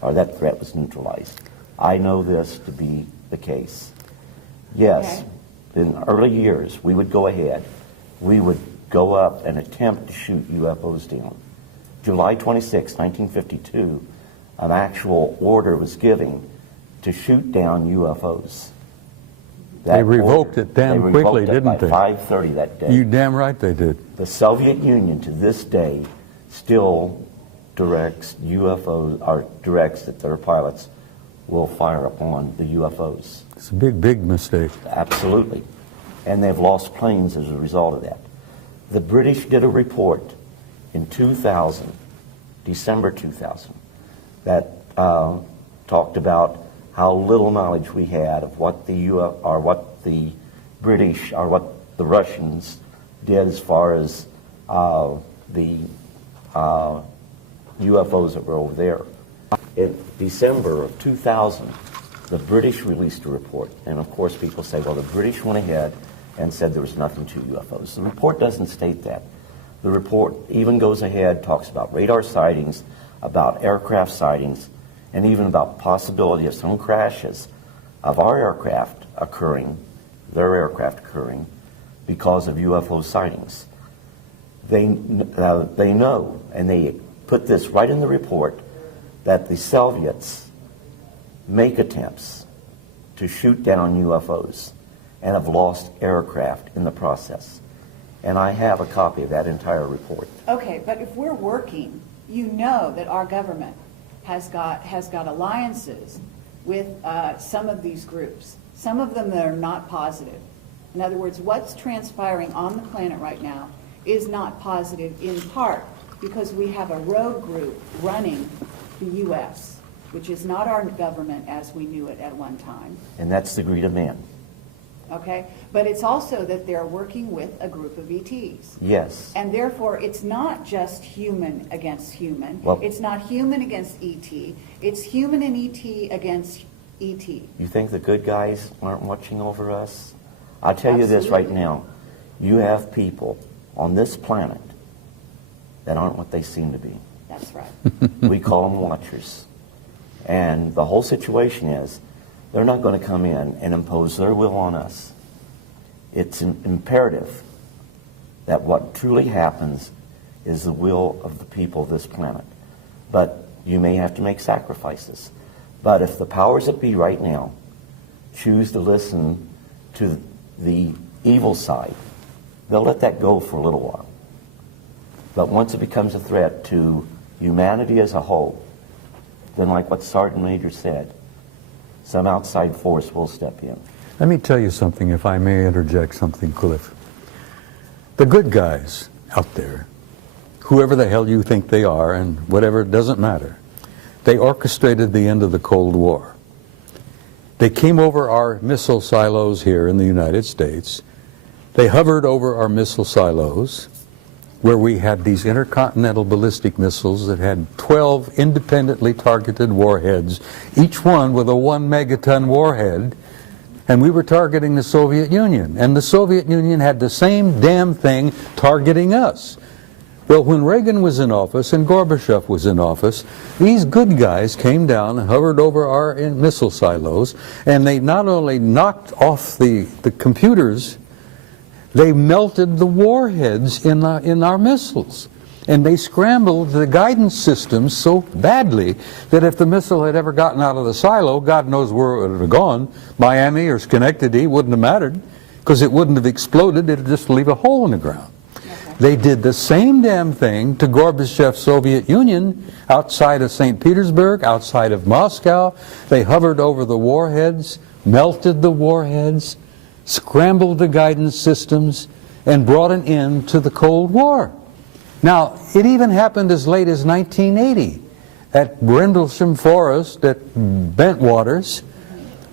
or that threat was neutralized. I know this to be the case. Yes, in early years, we would go ahead. We would go up and attempt to shoot UFOs down. July 26, 1952, an actual order was given to shoot down UFOs. They revoked it damn quickly, didn't they? By 5:30 that day. You damn right they did. The Soviet Union to this day still directs UFOs, or directs that their pilots will fire upon the UFOs. It's a big, big mistake. Absolutely. And they've lost planes as a result of that. The British did a report in 2000, December 2000, that talked about how little knowledge we had of what the British or what the Russians did as far as the UFOs that were over there. In December of 2000, the British released a report, and of course people say, well, the British went ahead and said there was nothing to UFOs. The report doesn't state that. The report even goes ahead, talks about radar sightings, about aircraft sightings, and even about possibility of some crashes of our aircraft occurring, their aircraft occurring, because of UFO sightings. They know, and they put this right in the report, that the Soviets make attempts to shoot down UFOs and have lost aircraft in the process. And I have a copy of that entire report. okay. But if we're working, you know that our government has got alliances with some of these groups. Some of them that are not positive. In other words, what's transpiring on the planet right now is not positive, in part because we have a rogue group running the U.S., which is not our government as we knew it at one time. And that's the greed of man. Okay? But it's also that they're working with a group of ETs. Yes. And therefore, it's not just human against human. Well, it's not human against ET. It's human and ET against ET. you think the good guys aren't watching over us? I'll tell you this right now. You have people on this planet that aren't what they seem to be. That's right. We call them watchers. And the whole situation is, they're not going to come in and impose their will on us. It's imperative that what truly happens is the will of the people of this planet. But you may have to make sacrifices. But if the powers that be right now choose to listen to the evil side, they'll let that go for a little while. But once it becomes a threat to humanity as a whole, then like what Sergeant Major said, some outside force will step in. Let me tell you something, if I may interject something, Cliff. The good guys out there, whoever the hell you think they are, and whatever, it doesn't matter, they orchestrated the end of the Cold War. They came over our missile silos here in the United States. They hovered over our missile silos, where we had these intercontinental ballistic missiles that had 12 independently targeted warheads, each one with a 1 megaton warhead, and we were targeting the Soviet Union. And the Soviet Union had the same damn thing targeting us. Well, when Reagan was in office and Gorbachev was in office, these good guys came down and hovered over our missile silos, and they not only knocked off the computers, they melted the warheads in our missiles. And they scrambled the guidance systems so badly that if the missile had ever gotten out of the silo, God knows where it would have gone. Miami or Schenectady wouldn't have mattered, because it wouldn't have exploded. It would just leave a hole in the ground. They did the same damn thing to Gorbachev's Soviet Union outside of St. Petersburg, outside of Moscow. They hovered over the warheads, melted the warheads, scrambled the guidance systems, and brought an end to the Cold War. Now, it even happened as late as 1980 at Brindlesham Forest at Bentwaters.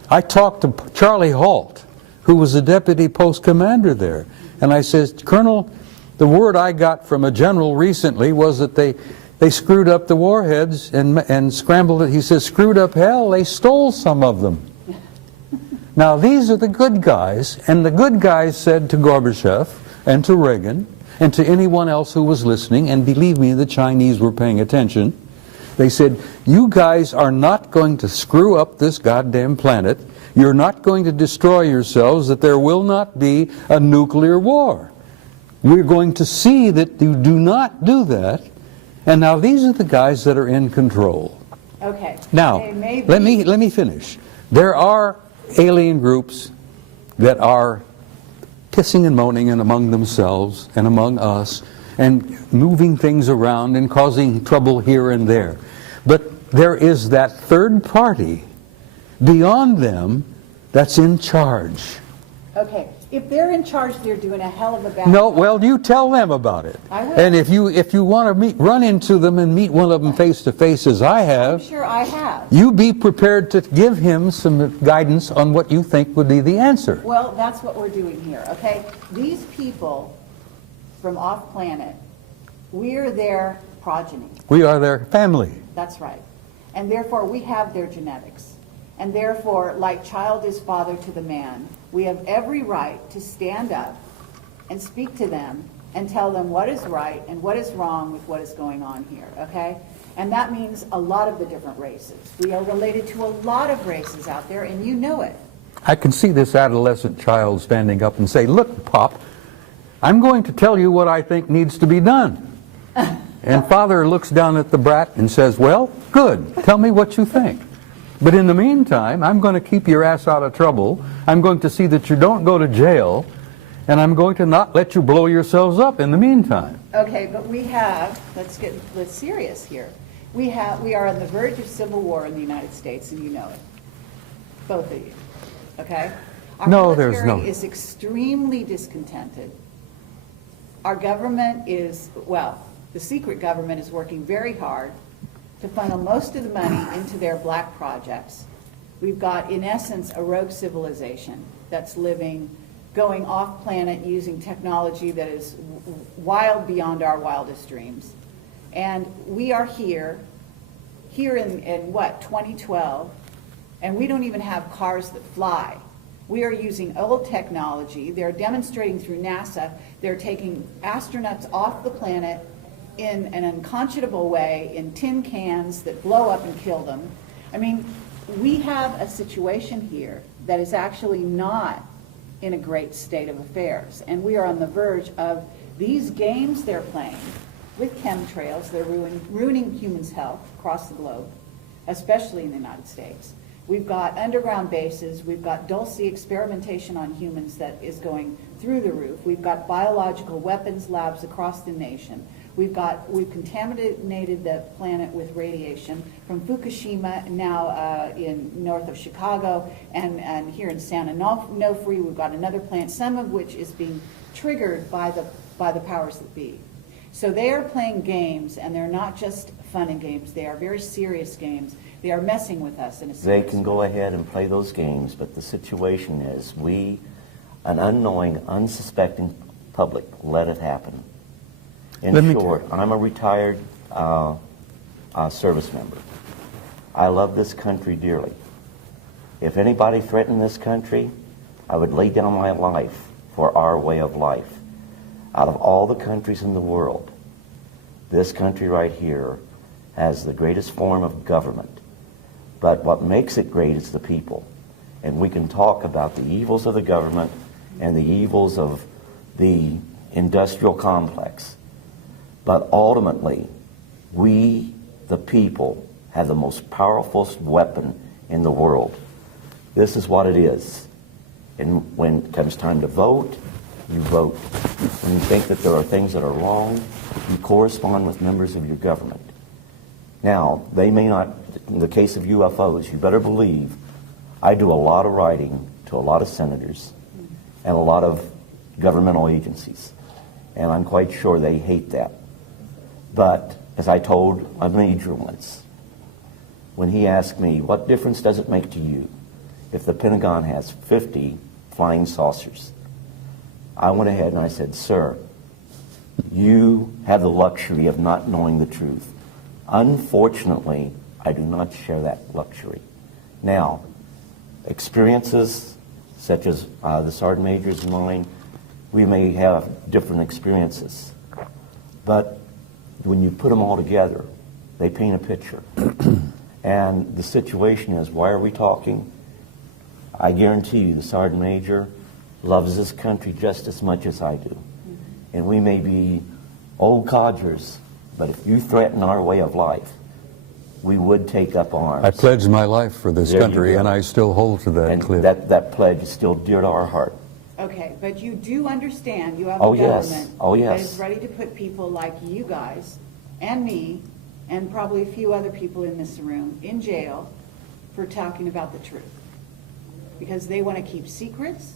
I talked to Charlie Halt, who was the deputy post commander there, and I said, Colonel, the word I got from a general recently was that they screwed up the warheads and scrambled it. He says, screwed up hell, they stole some of them. Now, these are the good guys, and the good guys said to Gorbachev and to Reagan and to anyone else who was listening, and believe me, the Chinese were paying attention, they said, you guys are not going to screw up this goddamn planet. You're not going to destroy yourselves, that there will not be a nuclear war. We're going to see that you do not do that. And now these are the guys that are in control. Okay. Now, let me finish. There are alien groups that are pissing and moaning and among themselves and among us and moving things around and causing trouble here and there. But there is that third party beyond them that's in charge. Okay. If they're in charge, they're doing a hell of a bad No, job. well, you tell them about it. I will. And if you want to run into them and meet one of them face to face, as I have, I'm sure I have. you be prepared to give him some guidance on what you think would be the answer. Well, that's what we're doing here, okay? These people from off-planet, we're their progeny. We are their family. That's right. And therefore, we have their genetics. And therefore, like child is father to the man, we have every right to stand up and speak to them and tell them what is right and what is wrong with what is going on here, okay? And that means a lot of the different races. We are related to a lot of races out there, and you know it. I can see this adolescent child standing up and say, look, Pop, I'm going to tell you what I think needs to be done. And father looks down at the brat and says, well, good, tell me what you think. But in the meantime, I'm going to keep your ass out of trouble. I'm going to see that you don't go to jail, and I'm going to not let you blow yourselves up in the meantime. Okay, but we have, let's serious here. We are on the verge of civil war in the United States, and you know it. Both of you. Okay? Our No, there's military no. is extremely discontented. Our government is, well, the secret government is working very hard to funnel most of the money into their black projects. We've got, in essence, a rogue civilization that's going off planet using technology that is wild beyond our wildest dreams. And we are here in what, 2012, and we don't even have cars that fly. We are using old technology. They're demonstrating through NASA. They're taking astronauts off the planet in an unconscionable way, in tin cans that blow up and kill them. I mean, we have a situation here that is actually not in a great state of affairs. And we are on the verge of these games they're playing with chemtrails. They're ruining humans' health across the globe, especially in the United States. We've got underground bases. We've got dulce experimentation on humans that is going through the roof. We've got biological weapons labs across the nation. We've contaminated the planet with radiation from Fukushima, now in north of Chicago, and here in San Onofre, we've got another plant, some of which is being triggered by the powers that be. So they are playing games, and they're not just fun and games. They are very serious games. They are messing with us in a sense. They can go ahead and play those games, but the situation is we, an unknowing, unsuspecting public, let it happen. In short, I'm a retired service member. I love this country dearly. If anybody threatened this country, I would lay down my life for our way of life. Out of all the countries in the world, this country right here has the greatest form of government. But what makes it great is the people. And we can talk about the evils of the government and the evils of the industrial complex. But ultimately, we, the people, have the most powerful weapon in the world. This is what it is. And when it comes time to vote, you vote. When you think that there are things that are wrong, you correspond with members of your government. Now, they may not, in the case of UFOs, you better believe I do a lot of writing to a lot of senators and a lot of governmental agencies. And I'm quite sure they hate that. But as I told a major once, when he asked me, what difference does it make to you if the Pentagon has 50 flying saucers? I went ahead and I said, sir, you have the luxury of not knowing the truth. Unfortunately, I do not share that luxury. Now, experiences such as the Sergeant Major's and mine, we may have different experiences. But when you put them all together, they paint a picture. And the situation is, why are we talking? I guarantee you the Sergeant Major loves this country just as much as I do. And we may be old codgers, but if you threaten our way of life, we would take up arms. I pledged my life for this There you country, go. and I still hold to that, And Cliff. that pledge is still dear to our heart. Okay, but you do understand you have Oh, a yes. government Oh, that yes. is ready to put people like you guys and me and probably a few other people in this room in jail for talking about the truth. Because they want to keep secrets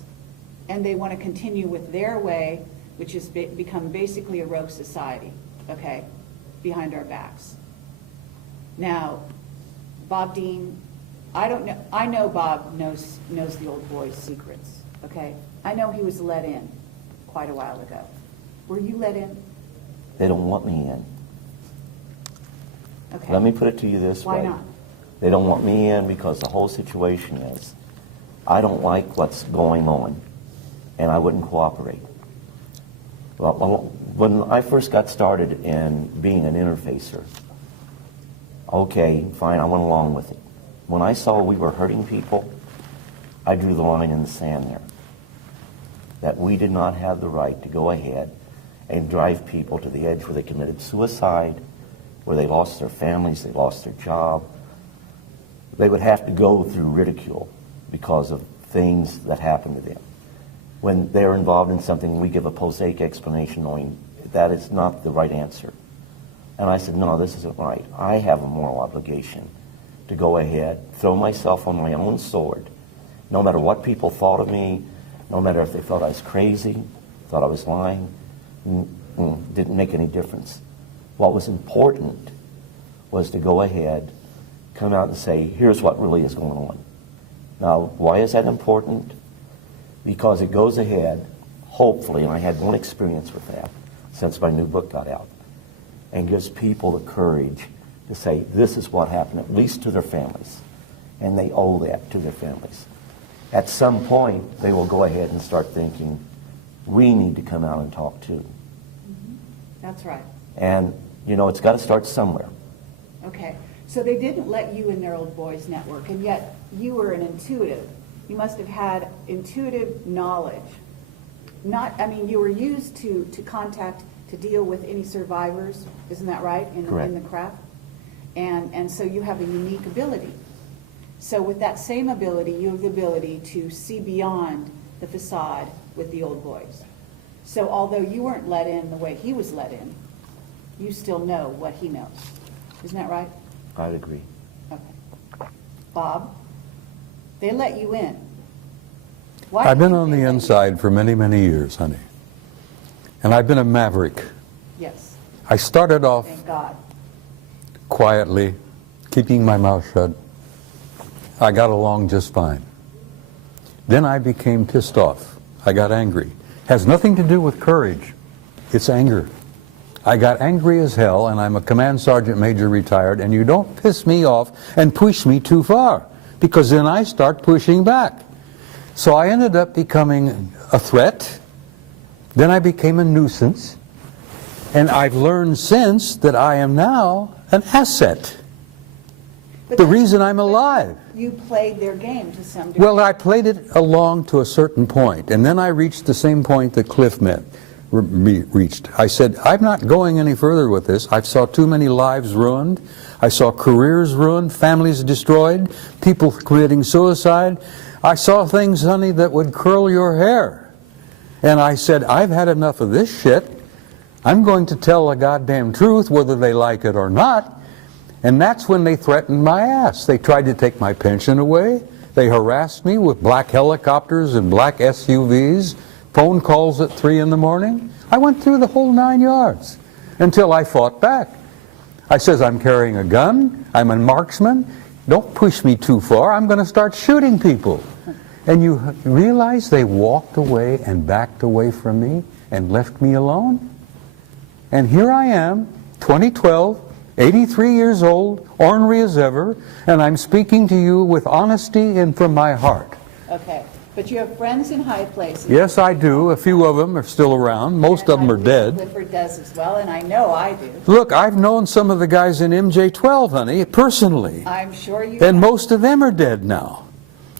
and they want to continue with their way, which has become basically a rogue society, okay, behind our backs. Now, Bob Dean, I don't know. I know Bob knows the old boy's secrets. Okay, I know he was let in quite a while ago. Were you let in? They don't want me in. Okay. Let me put it to you this way. Why not? They don't want me in because the whole situation is, I don't like what's going on, and I wouldn't cooperate. Well, when I first got started in being an interfacer, okay, fine, I went along with it. When I saw we were hurting people, I drew the line in the sand there. That we did not have the right to go ahead and drive people to the edge where they committed suicide, where they lost their families, they lost their job. They would have to go through ridicule because of things that happened to them. When they're involved in something, we give a prosaic explanation knowing that it's not the right answer. And I said, no, this isn't right. I have a moral obligation to go ahead, throw myself on my own sword, no matter what people thought of me, no matter if they thought I was crazy, thought I was lying, didn't make any difference. What was important was to go ahead, come out and say, here's what really is going on. Now, why is that important? Because it goes ahead, hopefully, and I had one experience with that since my new book got out, and gives people the courage to say, this is what happened, at least to their families. And they owe that to their families. At some point, they will go ahead and start thinking, we need to come out and talk too. That's right. And, you know, it's got to start somewhere. Okay. So they didn't let you in their old boys network, and yet you were an intuitive. You must have had intuitive knowledge. You were used to contact, to deal with any survivors, isn't that right, in the craft? And so you have a unique ability. So with that same ability, you have the ability to see beyond the facade with the old boys. So although you weren't let in the way he was let in, you still know what he knows. Isn't that right? I'd agree. Okay. Bob, they let you in. Why I've been did on they the let you inside for many, many years, honey. And I've been a maverick. in? Yes. I started off Thank God. quietly, keeping my mouth shut. I got along just fine. Then I became pissed off. I got angry. Has nothing to do with courage. It's anger. I got angry as hell, and I'm a command sergeant major retired, and you don't piss me off and push me too far, because then I start pushing back. So I ended up becoming a threat. Then I became a nuisance. And I've learned since that I am now an asset. But The that's- reason I'm alive. You played their game to some degree. Well, I played it along to a certain point, and then I reached the same point that Cliff reached. I said, I'm not going any further with this. I saw too many lives ruined. I saw careers ruined, families destroyed, people committing suicide. I saw things, honey, that would curl your hair. And I said, I've had enough of this shit. I'm going to tell the goddamn truth, whether they like it or not. And that's when they threatened my ass. They tried to take my pension away. They tried to They harassed me with black helicopters and black SUVs, phone calls at 3 in the morning. I went through the whole 9 yards until I fought back. I says, I'm carrying a gun, I'm a marksman, don't push me too far, I'm going to start shooting people. And you realize they walked away and backed away from me and left me alone? And here I am, 2012, 83 years old, ornery as ever, and I'm speaking to you with honesty and from my heart. Okay, but you have friends in high places. Yes, I do. A few of them are still around. Most of them are dead. Clifford does as well, and I know I do. Look, I've known some of the guys in MJ-12, honey, personally. I'm sure you And have. most of them are dead now.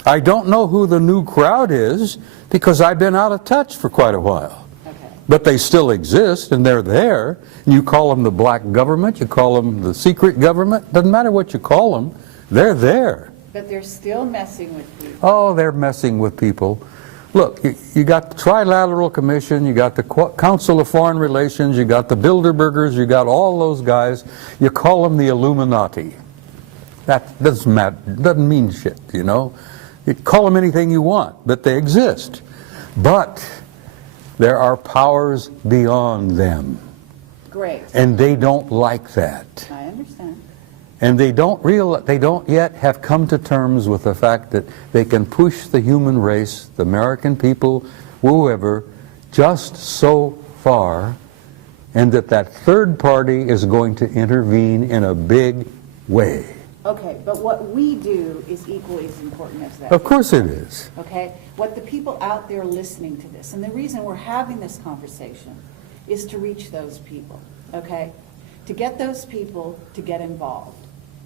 I don't know who the new crowd is because I've been out of touch for quite a while. Okay. But they still exist, and they're there. You call them the black government, you call them the secret government, doesn't matter what you call them, they're there. But they're still messing with people. Oh, they're messing with people. Look, you got the Trilateral Commission, you got the Council of Foreign Relations, you got the Bilderbergers, you got all those guys. You call them the Illuminati. That doesn't matter, doesn't mean shit, you know. You call them anything you want, but they exist. But there are powers beyond them. Great. And they don't like that. I understand. And they don't yet have come to terms with the fact that they can push the human race, the American people, whoever, just so far, and that third party is going to intervene in a big way. Okay, but what we do is equally as important as that. Of course it is. Okay? What the people out there listening to this, and the reason we're having this conversation is to reach those people, okay? To get those people to get involved,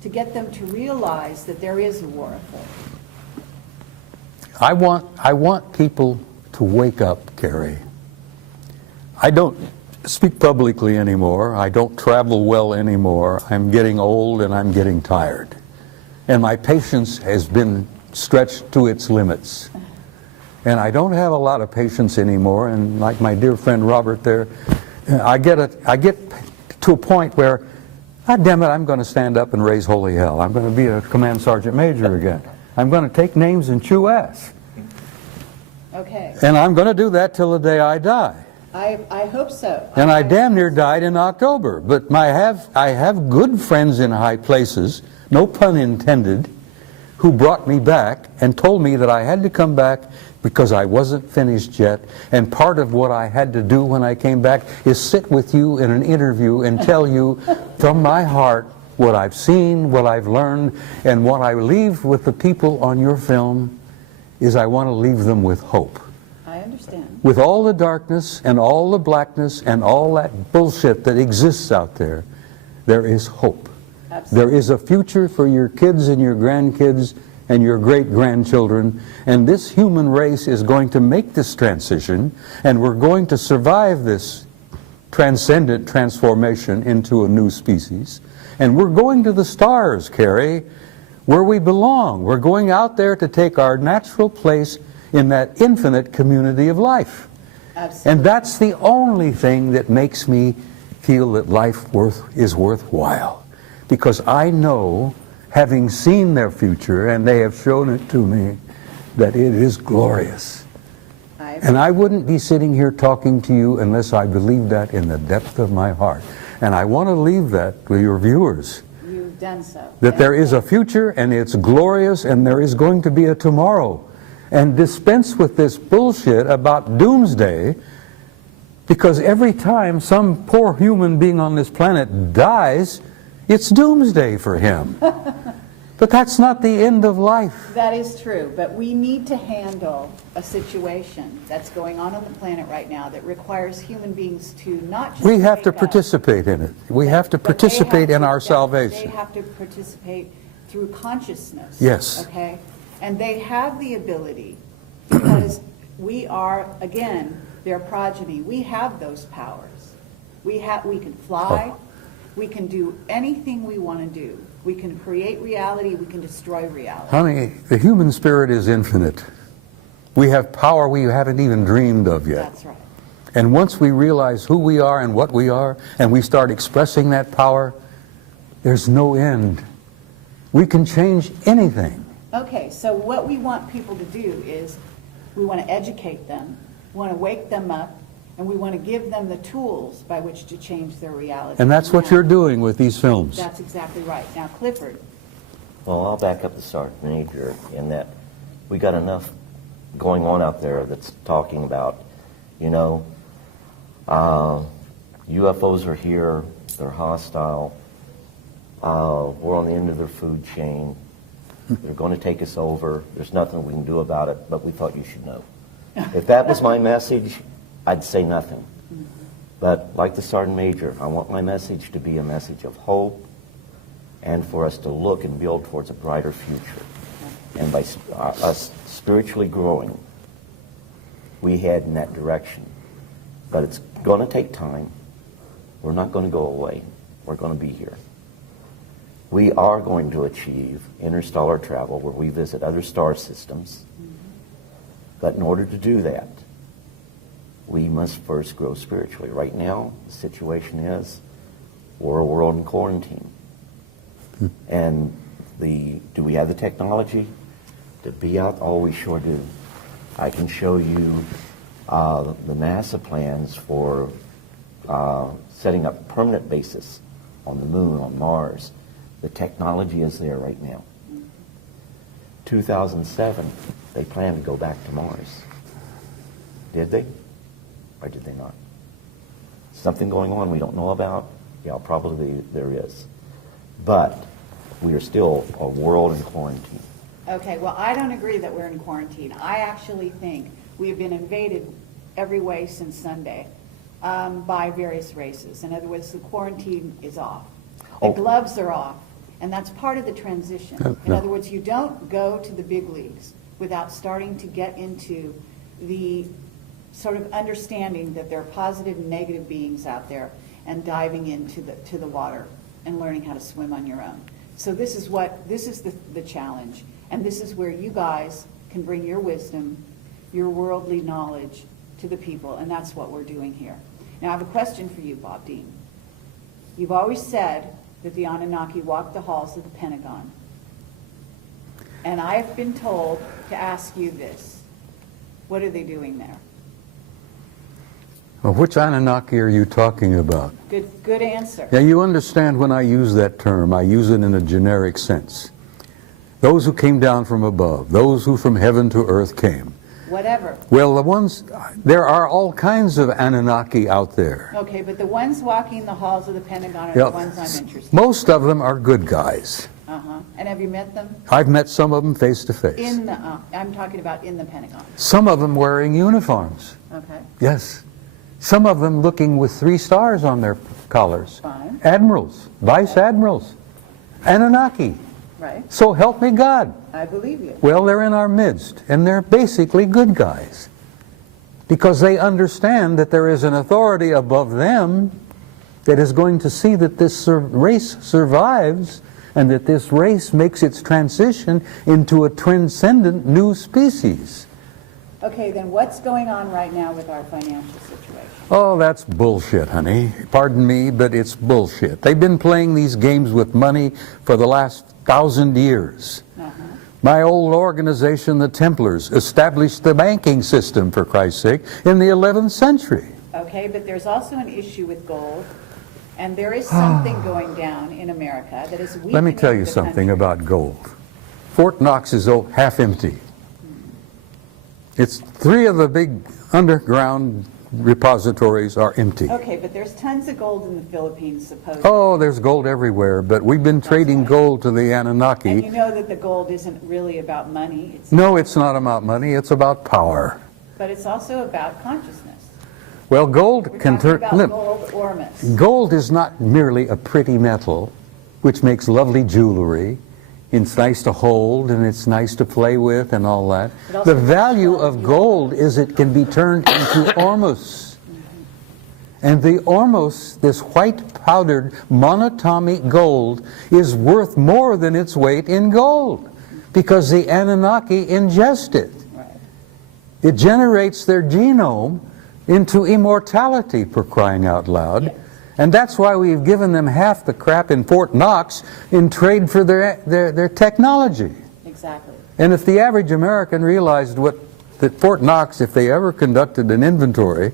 to get them to realize that there is a war afoot. I want people to wake up, Carrie. I don't speak publicly anymore. I don't travel well anymore. I'm getting old and I'm getting tired. And my patience has been stretched to its limits. And I don't have a lot of patience anymore. And like my dear friend Robert there, I get to a point where, God damn it, I'm going to stand up and raise holy hell. I'm going to be a command sergeant major again. I'm going to take names and chew ass. Okay. And I'm going to do that till the day I die. I hope so. And I damn near died in October. But I have good friends in high places, no pun intended, who brought me back and told me that I had to come back because I wasn't finished yet. And part of what I had to do when I came back is sit with you in an interview and tell you from my heart what I've seen, what I've learned, and what I leave with the people on your film is I want to leave them with hope. I understand. With all the darkness and all the blackness and all that bullshit that exists out there, there is hope. Absolutely. There is a future for your kids and your grandkids and your great-grandchildren, and this human race is going to make this transition, and we're going to survive this transcendent transformation into a new species. And we're going to the stars, Carrie, where we belong. We're going out there to take our natural place in that infinite community of life. Absolutely. And that's the only thing that makes me feel that life is worthwhile. Because I know, having seen their future, and they have shown it to me, that it is glorious. And I wouldn't be sitting here talking to you unless I believed that in the depth of my heart. And I want to leave that with your viewers. You've done so. That there is a future, and it's glorious, and there is going to be a tomorrow. And dispense with this bullshit about doomsday, because every time some poor human being on this planet dies, it's doomsday for him. But that's not the end of life. That is true, but we need to handle a situation that's going on the planet right now that requires human beings to not just We have to wake up, participate in it. We have to but they participate have in to- our They salvation. have to participate through consciousness. Yes. Okay? And they have the ability, because we are, again, their progeny. We have those powers. We can fly. We can do anything we want to do. We can create reality. We can destroy reality. Honey, the human spirit is infinite. We have power we haven't even dreamed of yet. That's right. And once we realize who we are and what we are, and we start expressing that power, there's no end. We can change anything. Okay, so what we want people to do is, we want to educate them, we want to wake them up, and we want to give them the tools by which to change their reality. And that's what you're doing with these films. That's exactly right. Now, Clifford, Well, I'll back up the Sergeant Major in that we got enough going on out there that's talking about, UFOs are here, they're hostile, we're on the end of their food chain, they're going to take us over, there's nothing we can do about it, but we thought you should know. If that was my message, I'd say nothing. But like the Sergeant Major, I want my message to be a message of hope and for us to look and build towards a brighter future. And by us spiritually growing, we head in that direction. But it's going to take time. We're not going to go away. We're going to be here. We are going to achieve interstellar travel where we visit other star systems. But in order to do that, we must first grow spiritually. Right now, the situation is we're a world in quarantine. And do we have the technology to be out? Oh, we sure do. I can show you the NASA plans for setting up permanent bases on the moon, on Mars. The technology is there right now. 2007, they planned to go back to Mars. Did they? Or did they not? Something going on we don't know about? Yeah, probably there is. But we are still a world in quarantine. okay, well, I don't agree that we're in quarantine. I actually think we have been invaded every way since Sunday by various races. In other words, the quarantine is off. The gloves are off, and that's part of the transition. In other words, you don't go to the big leagues without starting to get into the sort of understanding that there are positive and negative beings out there and diving into the water and learning how to swim on your own. So this is the challenge, and this is where you guys can bring your wisdom, your worldly knowledge to the people, and that's what we're doing here. Now I have a question for you, Bob Dean. You've always said that the Anunnaki walked the halls of the Pentagon. And I have been told to ask you this. What are they doing there? Well, which Anunnaki are you talking about? Good answer. Yeah, you understand when I use that term, I use it in a generic sense. Those who came down from above, those who from heaven to earth came. Whatever. Well, there are all kinds of Anunnaki out there. Okay, but the ones walking the halls of the Pentagon are the ones I'm interested in. Most of them are good guys. And have you met them? I've met some of them face to face. I'm talking about in the Pentagon. Some of them wearing uniforms. Okay. Yes. Some of them looking with 3 stars on their collars. Fine. Admirals, vice admirals, Anunnaki. Right. So help me God. I believe you. Well, they're in our midst, and they're basically good guys. Because they understand that there is an authority above them that is going to see that this race survives and that this race makes its transition into a transcendent new species. Okay, then what's going on right now with our financial situation? Oh, that's bullshit, honey. Pardon me, but it's bullshit. They've been playing these games with money for the last 1,000 years. My old organization, the Templars, established the banking system, for Christ's sake, in the 11th century. Okay, but there's also an issue with gold, and there is something going down in America that is weakening. Let me tell you the something country. about gold. Fort Knox is half empty. It's 3 of the big underground repositories are empty. Okay, but there's tons of gold in the Philippines, supposedly. Oh, there's gold everywhere, but we've been trading gold to the Anunnaki. And you know that the gold isn't really about money. No, it's not about money, it's about power. But it's also about consciousness. Well, gold We're can talking turn... about gold or miss. Gold is not merely a pretty metal, which makes lovely jewelry. It's nice to hold, and it's nice to play with, and all that. The value of gold is it can be turned into ormus. And the ormus, this white powdered monatomic gold, is worth more than its weight in gold, because the Anunnaki ingest it. It generates their genome into immortality, for crying out loud. Yes. And that's why we've given them half the crap in Fort Knox in trade for their technology. Exactly. And if the average American realized that Fort Knox, if they ever conducted an inventory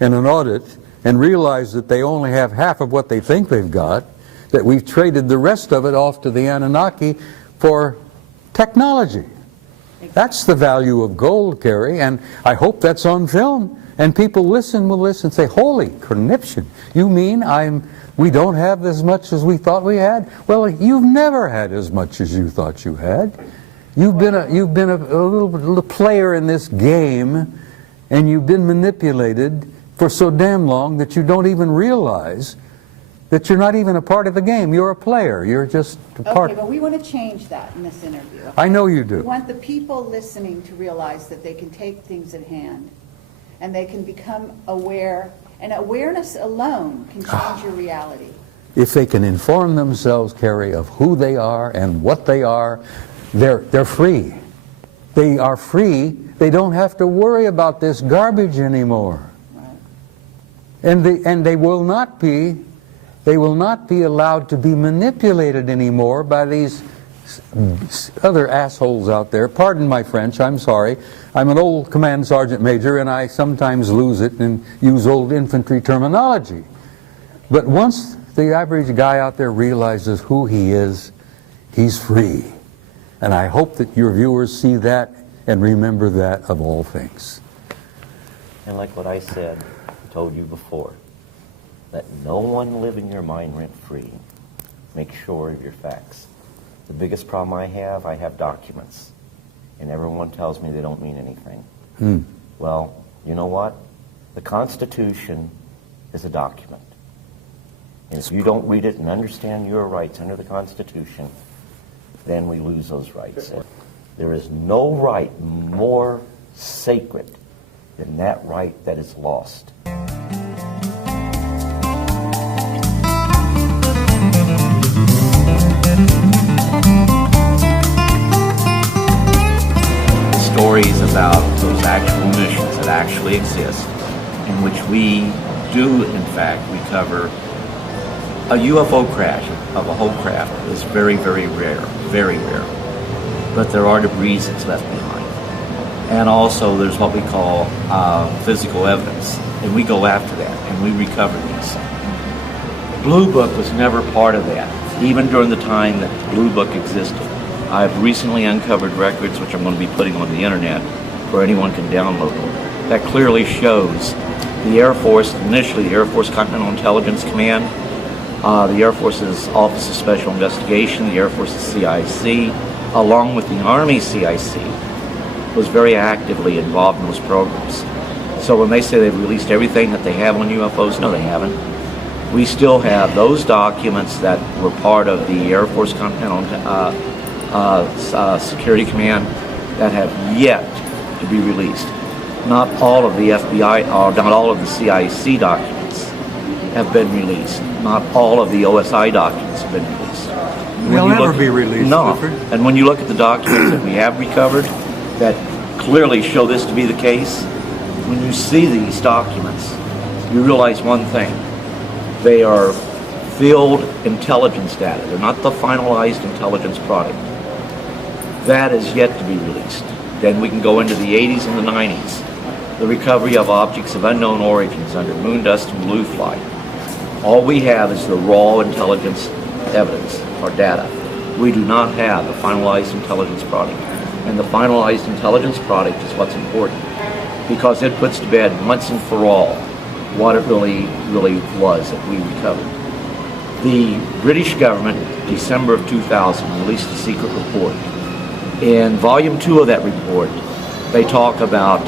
and an audit and realized that they only have half of what they think they've got, that we've traded the rest of it off to the Anunnaki for technology. That's the value of gold, Carrie, and I hope that's on film. And people will listen and say, holy conniption, you mean we don't have as much as we thought we had? Well, you've never had as much as you thought you had. You've been a little player in this game, and you've been manipulated for so damn long that you don't even realize that you're not even a part of the game. You're a player. You're just a part. Okay, but we want to change that in this interview. Okay? I know you do. We want the people listening to realize that they can take things in hand and they can become aware, and awareness alone can change your reality. If they can inform themselves, Carrie, of who they are and what they are, they're free. They are free. They don't have to worry about this garbage anymore. Right. And they will not be allowed to be manipulated anymore by these other assholes out there. Pardon my French, I'm sorry. I'm an old command sergeant major and I sometimes lose it and use old infantry terminology. But once the average guy out there realizes who he is, he's free. And I hope that your viewers see that and remember that of all things. And like what I said, told you before, let no one live in your mind rent-free. Make sure of your facts. The biggest problem I have documents. And everyone tells me they don't mean anything. Well, you know what? The Constitution is a document. And if you don't read it and understand your rights under the Constitution, then we lose those rights. There is no right more sacred than that right that is lost. Stories about those actual missions that actually exist, in which we do, in fact, recover a UFO crash of a whole craft is very, very rare, very rare. But there are debris that's left behind. And also there's what we call physical evidence, and we go after that, and we recover these. Blue Book was never part of that, even during the time that Blue Book existed. I've recently uncovered records, which I'm going to be putting on the internet, where anyone can download them, that clearly shows the Air Force, initially the Air Force Continental Intelligence Command, the Air Force's Office of Special Investigation, the Air Force's CIC, along with the Army CIC, was very actively involved in those programs. So when they say they've released everything that they have on UFOs, no, they haven't. We still have those documents that were part of the Air Force Continental Security Command that have yet to be released. Not all of the FBI, or not all of the CIC documents have been released. Not all of the OSI documents have been released. They'll never be released. No. And when you look at the documents that we have recovered that clearly show this to be the case, when you see these documents, you realize one thing. They are field intelligence data. They're not the finalized intelligence product. That is yet to be released. Then we can go into the 80s and the 90s. The recovery of objects of unknown origins under moon dust and blue flight. All we have is the raw intelligence evidence or data. We do not have the finalized intelligence product. And the finalized intelligence product is what's important because it puts to bed once and for all what it really was that we recovered. The British government, December of 2000, released a secret report. In volume 2 of that report, they talk about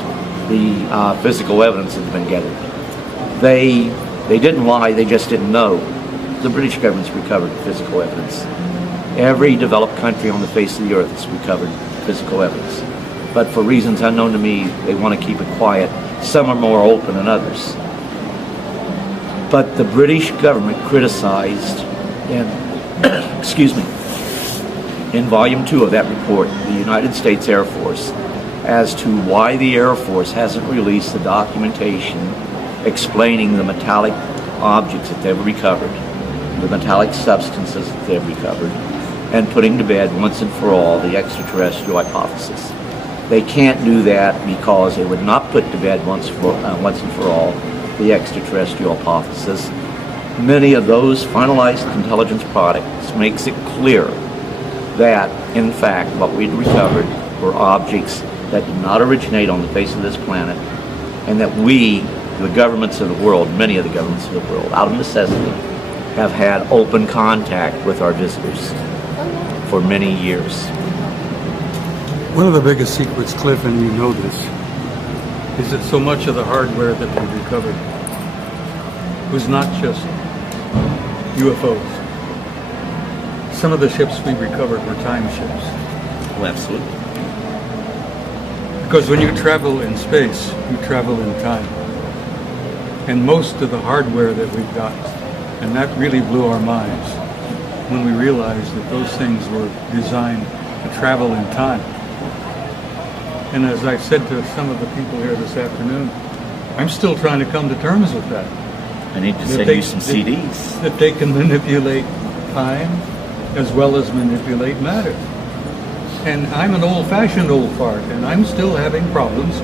the physical evidence that has been gathered. They didn't lie, they just didn't know. The British government's recovered physical evidence. Every developed country on the face of the earth has recovered physical evidence. But for reasons unknown to me, they want to keep it quiet. Some are more open than others. But the British government criticized, excuse me, in volume 2 of that report, the United States Air Force, as to why the Air Force hasn't released the documentation explaining the metallic objects that they've recovered, the metallic substances that they've recovered, and putting to bed once and for all the extraterrestrial hypothesis. They can't do that because it would not put to bed once and for all the extraterrestrial hypothesis. Many of those finalized intelligence products makes it clear that, in fact, what we'd recovered were objects that did not originate on the face of this planet, and that we, the governments of the world, many of the governments of the world, out of necessity, have had open contact with our visitors for many years. One of the biggest secrets, Cliff, and you know this, is that so much of the hardware that we recovered was not just UFOs. Some of the ships we recovered were time ships. Well, absolutely. Because when you travel in space, you travel in time. And most of the hardware that we've got, and that really blew our minds when we realized that those things were designed to travel in time. And as I've said to some of the people here this afternoon, I'm still trying to come to terms with that. I need to send you some CDs. That they can manipulate time as well as manipulate matter. And I'm an old-fashioned old fart, and I'm still having problems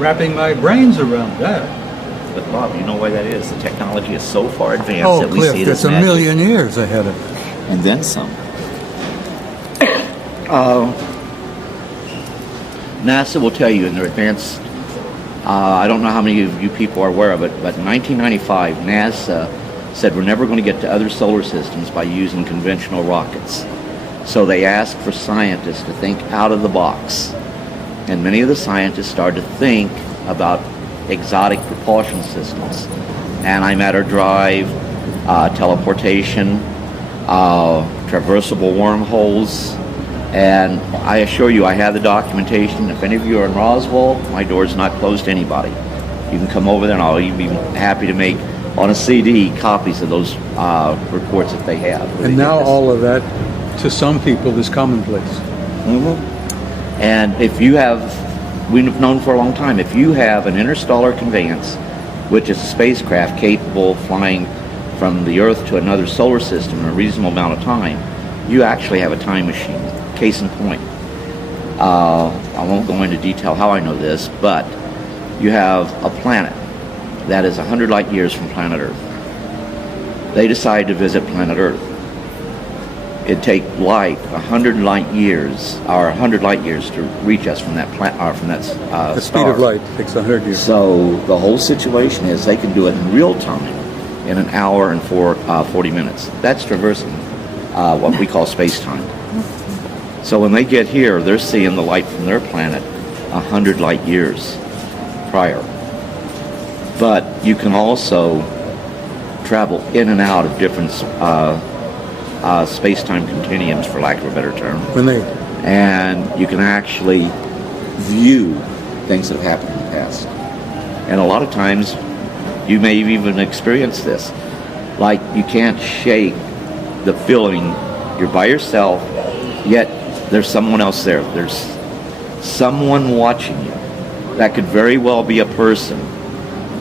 wrapping my brains around that. But Bob, you know why that is? The technology is so far advanced that we Cliff, see it as it's a magic. million years ahead of it. And then some. NASA will tell you in their advanced, I don't know how many of you people are aware of it, but in 1995, NASA said we're never going to get to other solar systems by using conventional rockets. So they asked for scientists to think out of the box. And many of the scientists started to think about exotic propulsion systems, antimatter drive, teleportation, traversable wormholes, and I assure you I have the documentation. If any of you are in Roswell, my door's not closed to anybody. You can come over there and I'll even be happy to make on a CD copies of those reports that they have. And now all of that, to some people, is commonplace. Mm-hmm. And if you have, we've known for a long time, if you have an interstellar conveyance, which is a spacecraft capable of flying from the Earth to another solar system in a reasonable amount of time, you actually have a time machine. Case in point. I won't go into detail how I know this, but you have a planet that is 100 light years from planet Earth. They decide to visit planet Earth. It'd take light 100 light years, or 100 light years to reach us from that The speed star. of light takes 100 years. So the whole situation is they can do it in real time in an hour and 40 minutes. That's traversing what we call space-time. So when they get here, they're seeing the light from their planet 100 light years prior. But you can also travel in and out of different space-time continuums, for lack of a better term. And you can actually view things that have happened in the past. And a lot of times, you may even experience this. Like, you can't shake the feeling you're by yourself, yet there's someone else there. There's someone watching you. That could very well be a person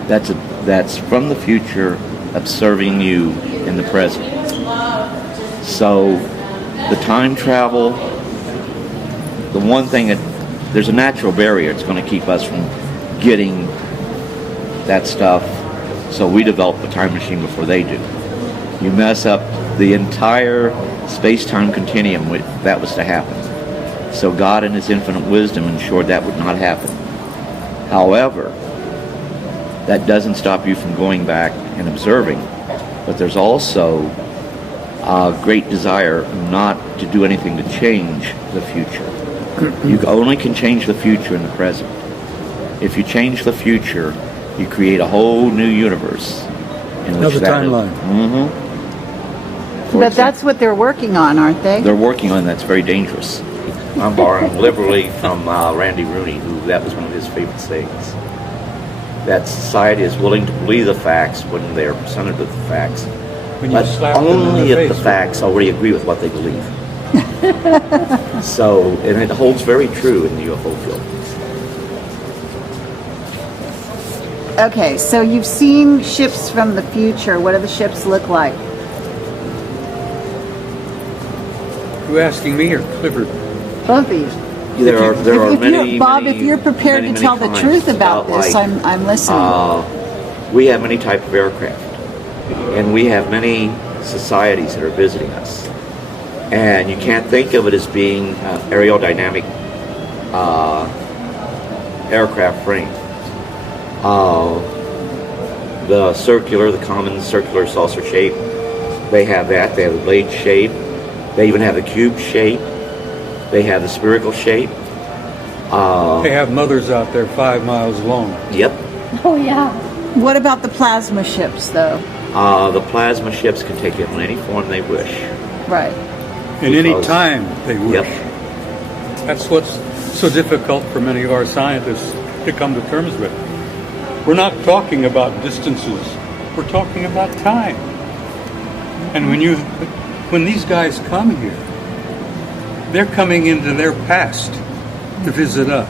that's from the future observing you in the present. So the time travel, the one thing there's a natural barrier. It's going to keep us from getting that stuff. So we develop the time machine before they do. You mess up the entire space-time continuum if that was to happen. So God in His infinite wisdom ensured that would not happen. However, that doesn't stop you from going back and observing. But there's also a great desire not to do anything to change the future. You only can change the future in the present. If you change the future, you create a whole new universe. Another timeline. Mm-hmm. But that's what they're working on, aren't they? They're working on that's very dangerous. I'm borrowing liberally from Randy Rooney, who that was one of his favorite sayings. That society is willing to believe the facts when they're presented with the facts, but only if the facts already agree with what they believe. So, and it holds very true in the UFO field. Okay, so you've seen ships from the future. What do the ships look like? You asking me or Clifford? Both of you. There are If many, Bob, many, if you're prepared many, to tell many the truth kinds about this, like, I'm listening. we have many types of aircraft, and we have many societies that are visiting us. And you can't think of it as being aerodynamic aircraft frame. The circular, the common circular saucer shape, they have that. They have the blade shape. They even have the cube shape. They have the spherical shape. They have mothers out there 5 miles long. Yep. Oh, yeah. What about the plasma ships, though? The plasma ships can take it in any form they wish. Right. In any Because- time they wish. Yep. That's what's so difficult for many of our scientists to come to terms with. We're not talking about distances. We're talking about time. And when these guys come here, they're coming into their past to visit us.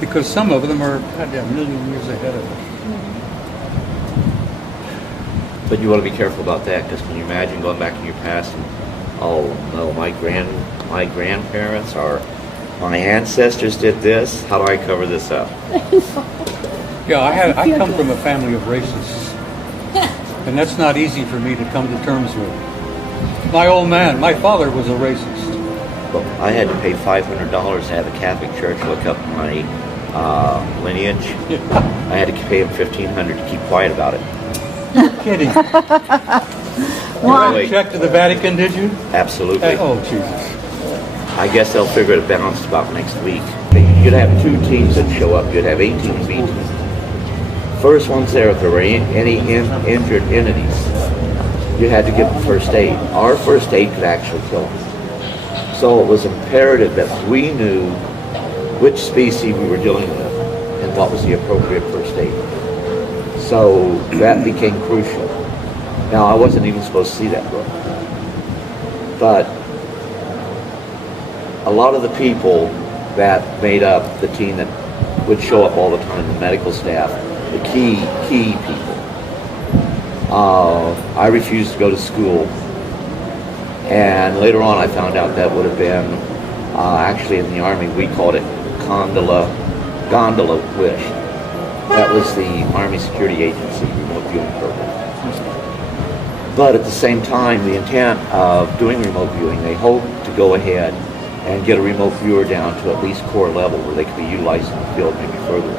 Because some of them are a million years ahead of us. But you want to be careful about that, because can you imagine going back in your past and, oh no, my grandparents or my ancestors did this. How do I cover this up? Yeah, I come from a family of racists. And that's not easy for me to come to terms with. My old man, my father was a racist. Well, I had to pay $500 to have a Catholic church look up my lineage. I had to pay them $1,500 to keep quiet about it. Kidding. Wow. Really? Check to the Vatican, did you? Absolutely. Oh, Jesus. I guess they'll figure it balanced about next week. You'd have 2 teams that show up. You'd have A team and B team. First ones there, if there were any injured entities, you had to give them first aid. Our first aid could actually kill them. So it was imperative that we knew which species we were dealing with and what was the appropriate first aid. So that became crucial. Now, I wasn't even supposed to see that book. But a lot of the people that made up the team that would show up all the time, the medical staff, the key people, I refused to go to school. And later on I found out that would have been, actually in the Army, we called it gondola wish. That was the Army Security Agency remote viewing program. But at the same time, the intent of doing remote viewing, they hoped to go ahead and get a remote viewer down to at least core level where they could be utilized in the field, maybe further.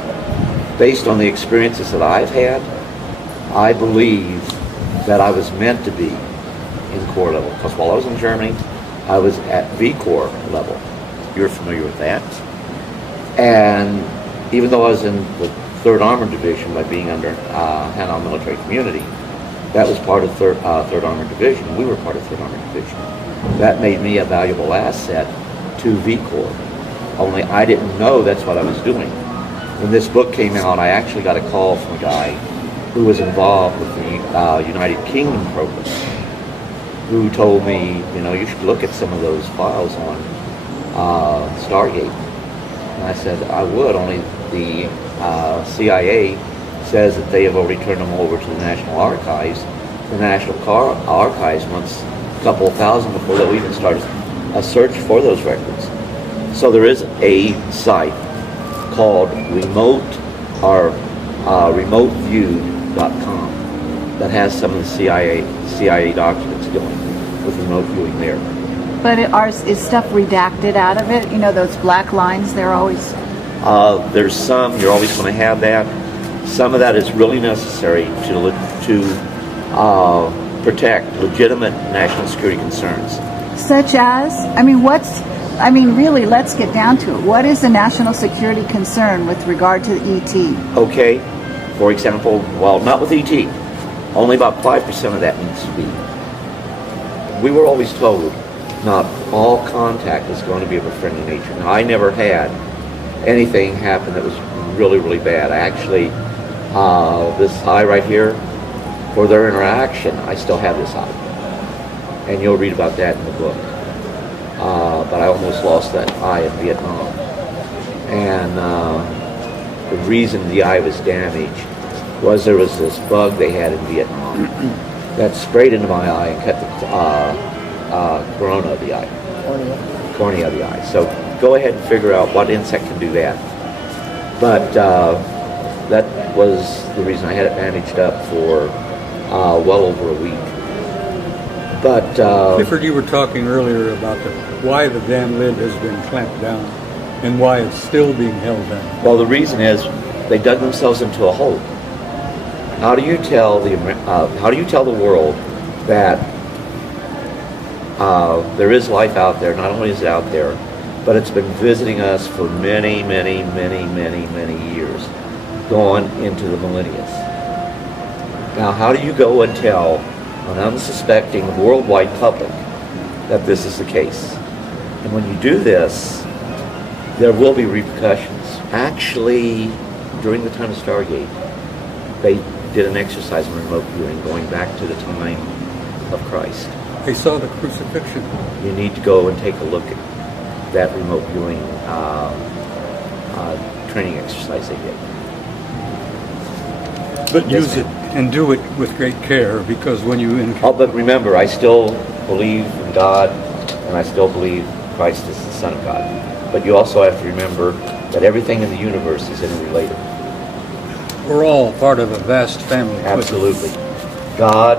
Based on the experiences that I've had, I believe that I was meant to be in core level. Because while I was in Germany, I was at V Corps level. You're familiar with that. And even though I was in the 3rd Armored Division by being under Hanau Military Community, that was part of 3rd Armored Division. We were part of 3rd Armored Division. That made me a valuable asset to V Corps. Only I didn't know that's what I was doing. When this book came out, I actually got a call from a guy who was involved with the United Kingdom program, who told me, you should look at some of those files on Stargate. And I said, I would, only the CIA says that they have already turned them over to the National Archives. The National Archives wants a couple of thousand before they'll even start a search for those records. So there is a site called remoteview.com that has some of the CIA documents going with remote viewing there. But is stuff redacted out of it? Those black lines, they're always... There's some, you're always going to have that. Some of that is really necessary to protect legitimate national security concerns. Such as? Really, let's get down to it. What is a national security concern with regard to ET? Okay, for example, well, not with ET. Only about 5% of that needs to be. We were always told not all contact is going to be of a friendly nature. Now, I never had anything happen that was really, really bad. I actually, this eye right here, for their interaction, I still have this eye. And you'll read about that in the book. But I almost lost that eye in Vietnam. And the reason the eye was damaged was there was this bug they had in Vietnam that sprayed into my eye and cut corona of the eye. Cornea of the eye. So go ahead and figure out what insect can do that. But that was the reason I had it bandaged up for well over a week. But Clifford, you were talking earlier about why the dam lid has been clamped down and why it's still being held down. well, the reason is they dug themselves into a hole. How do you tell the world that there is life out there? Not only is it out there, but it's been visiting us for many, many, many, many, many years, going into the millenniums. Now, how do you go and tell an unsuspecting worldwide public that this is the case? And when you do this, there will be repercussions. Actually, during the time of Stargate, they did an exercise in remote viewing going back to the time of Christ. They saw the crucifixion. You need to go and take a look at that remote viewing training exercise they did. But use it and do it with great care, because when you Oh, but remember, I still believe in God, and I still believe Christ is the Son of God. But you also have to remember that everything in the universe is interrelated. we're all part of a vast family. Absolutely. God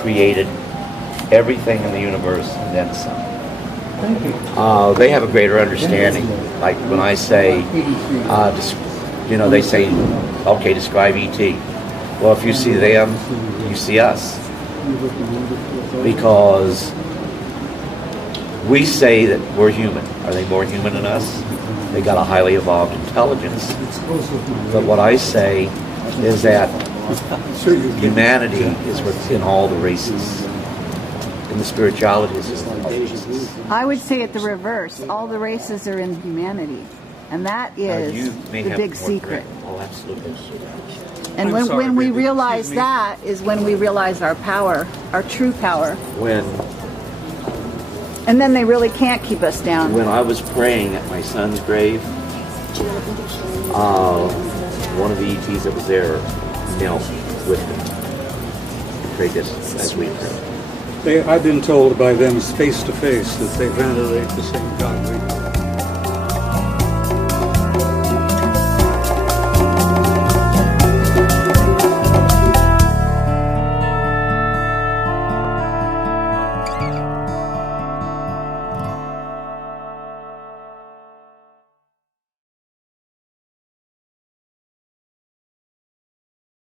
created everything in the universe and then some. Thank you. They have a greater understanding. Like when I say, they say, okay, describe E.T. Well, if you see them, you see us. Because we say that we're human. Are they more human than us? They got a highly evolved intelligence. But what I say is that humanity is within all the races. And the spirituality is in all the races. I would say it the reverse. All the races are in humanity. And that is You may the have big more secret. correct. Oh, absolutely. And I'm sorry, when we baby. realize Excuse me. that is when we realize our power, our true power. And then they really can't keep us down. When I was praying at my son's grave, one of the ETs that was there knelt with me. Prayed this as we prayed. I've been told by them face to face that they venerate the same God we do.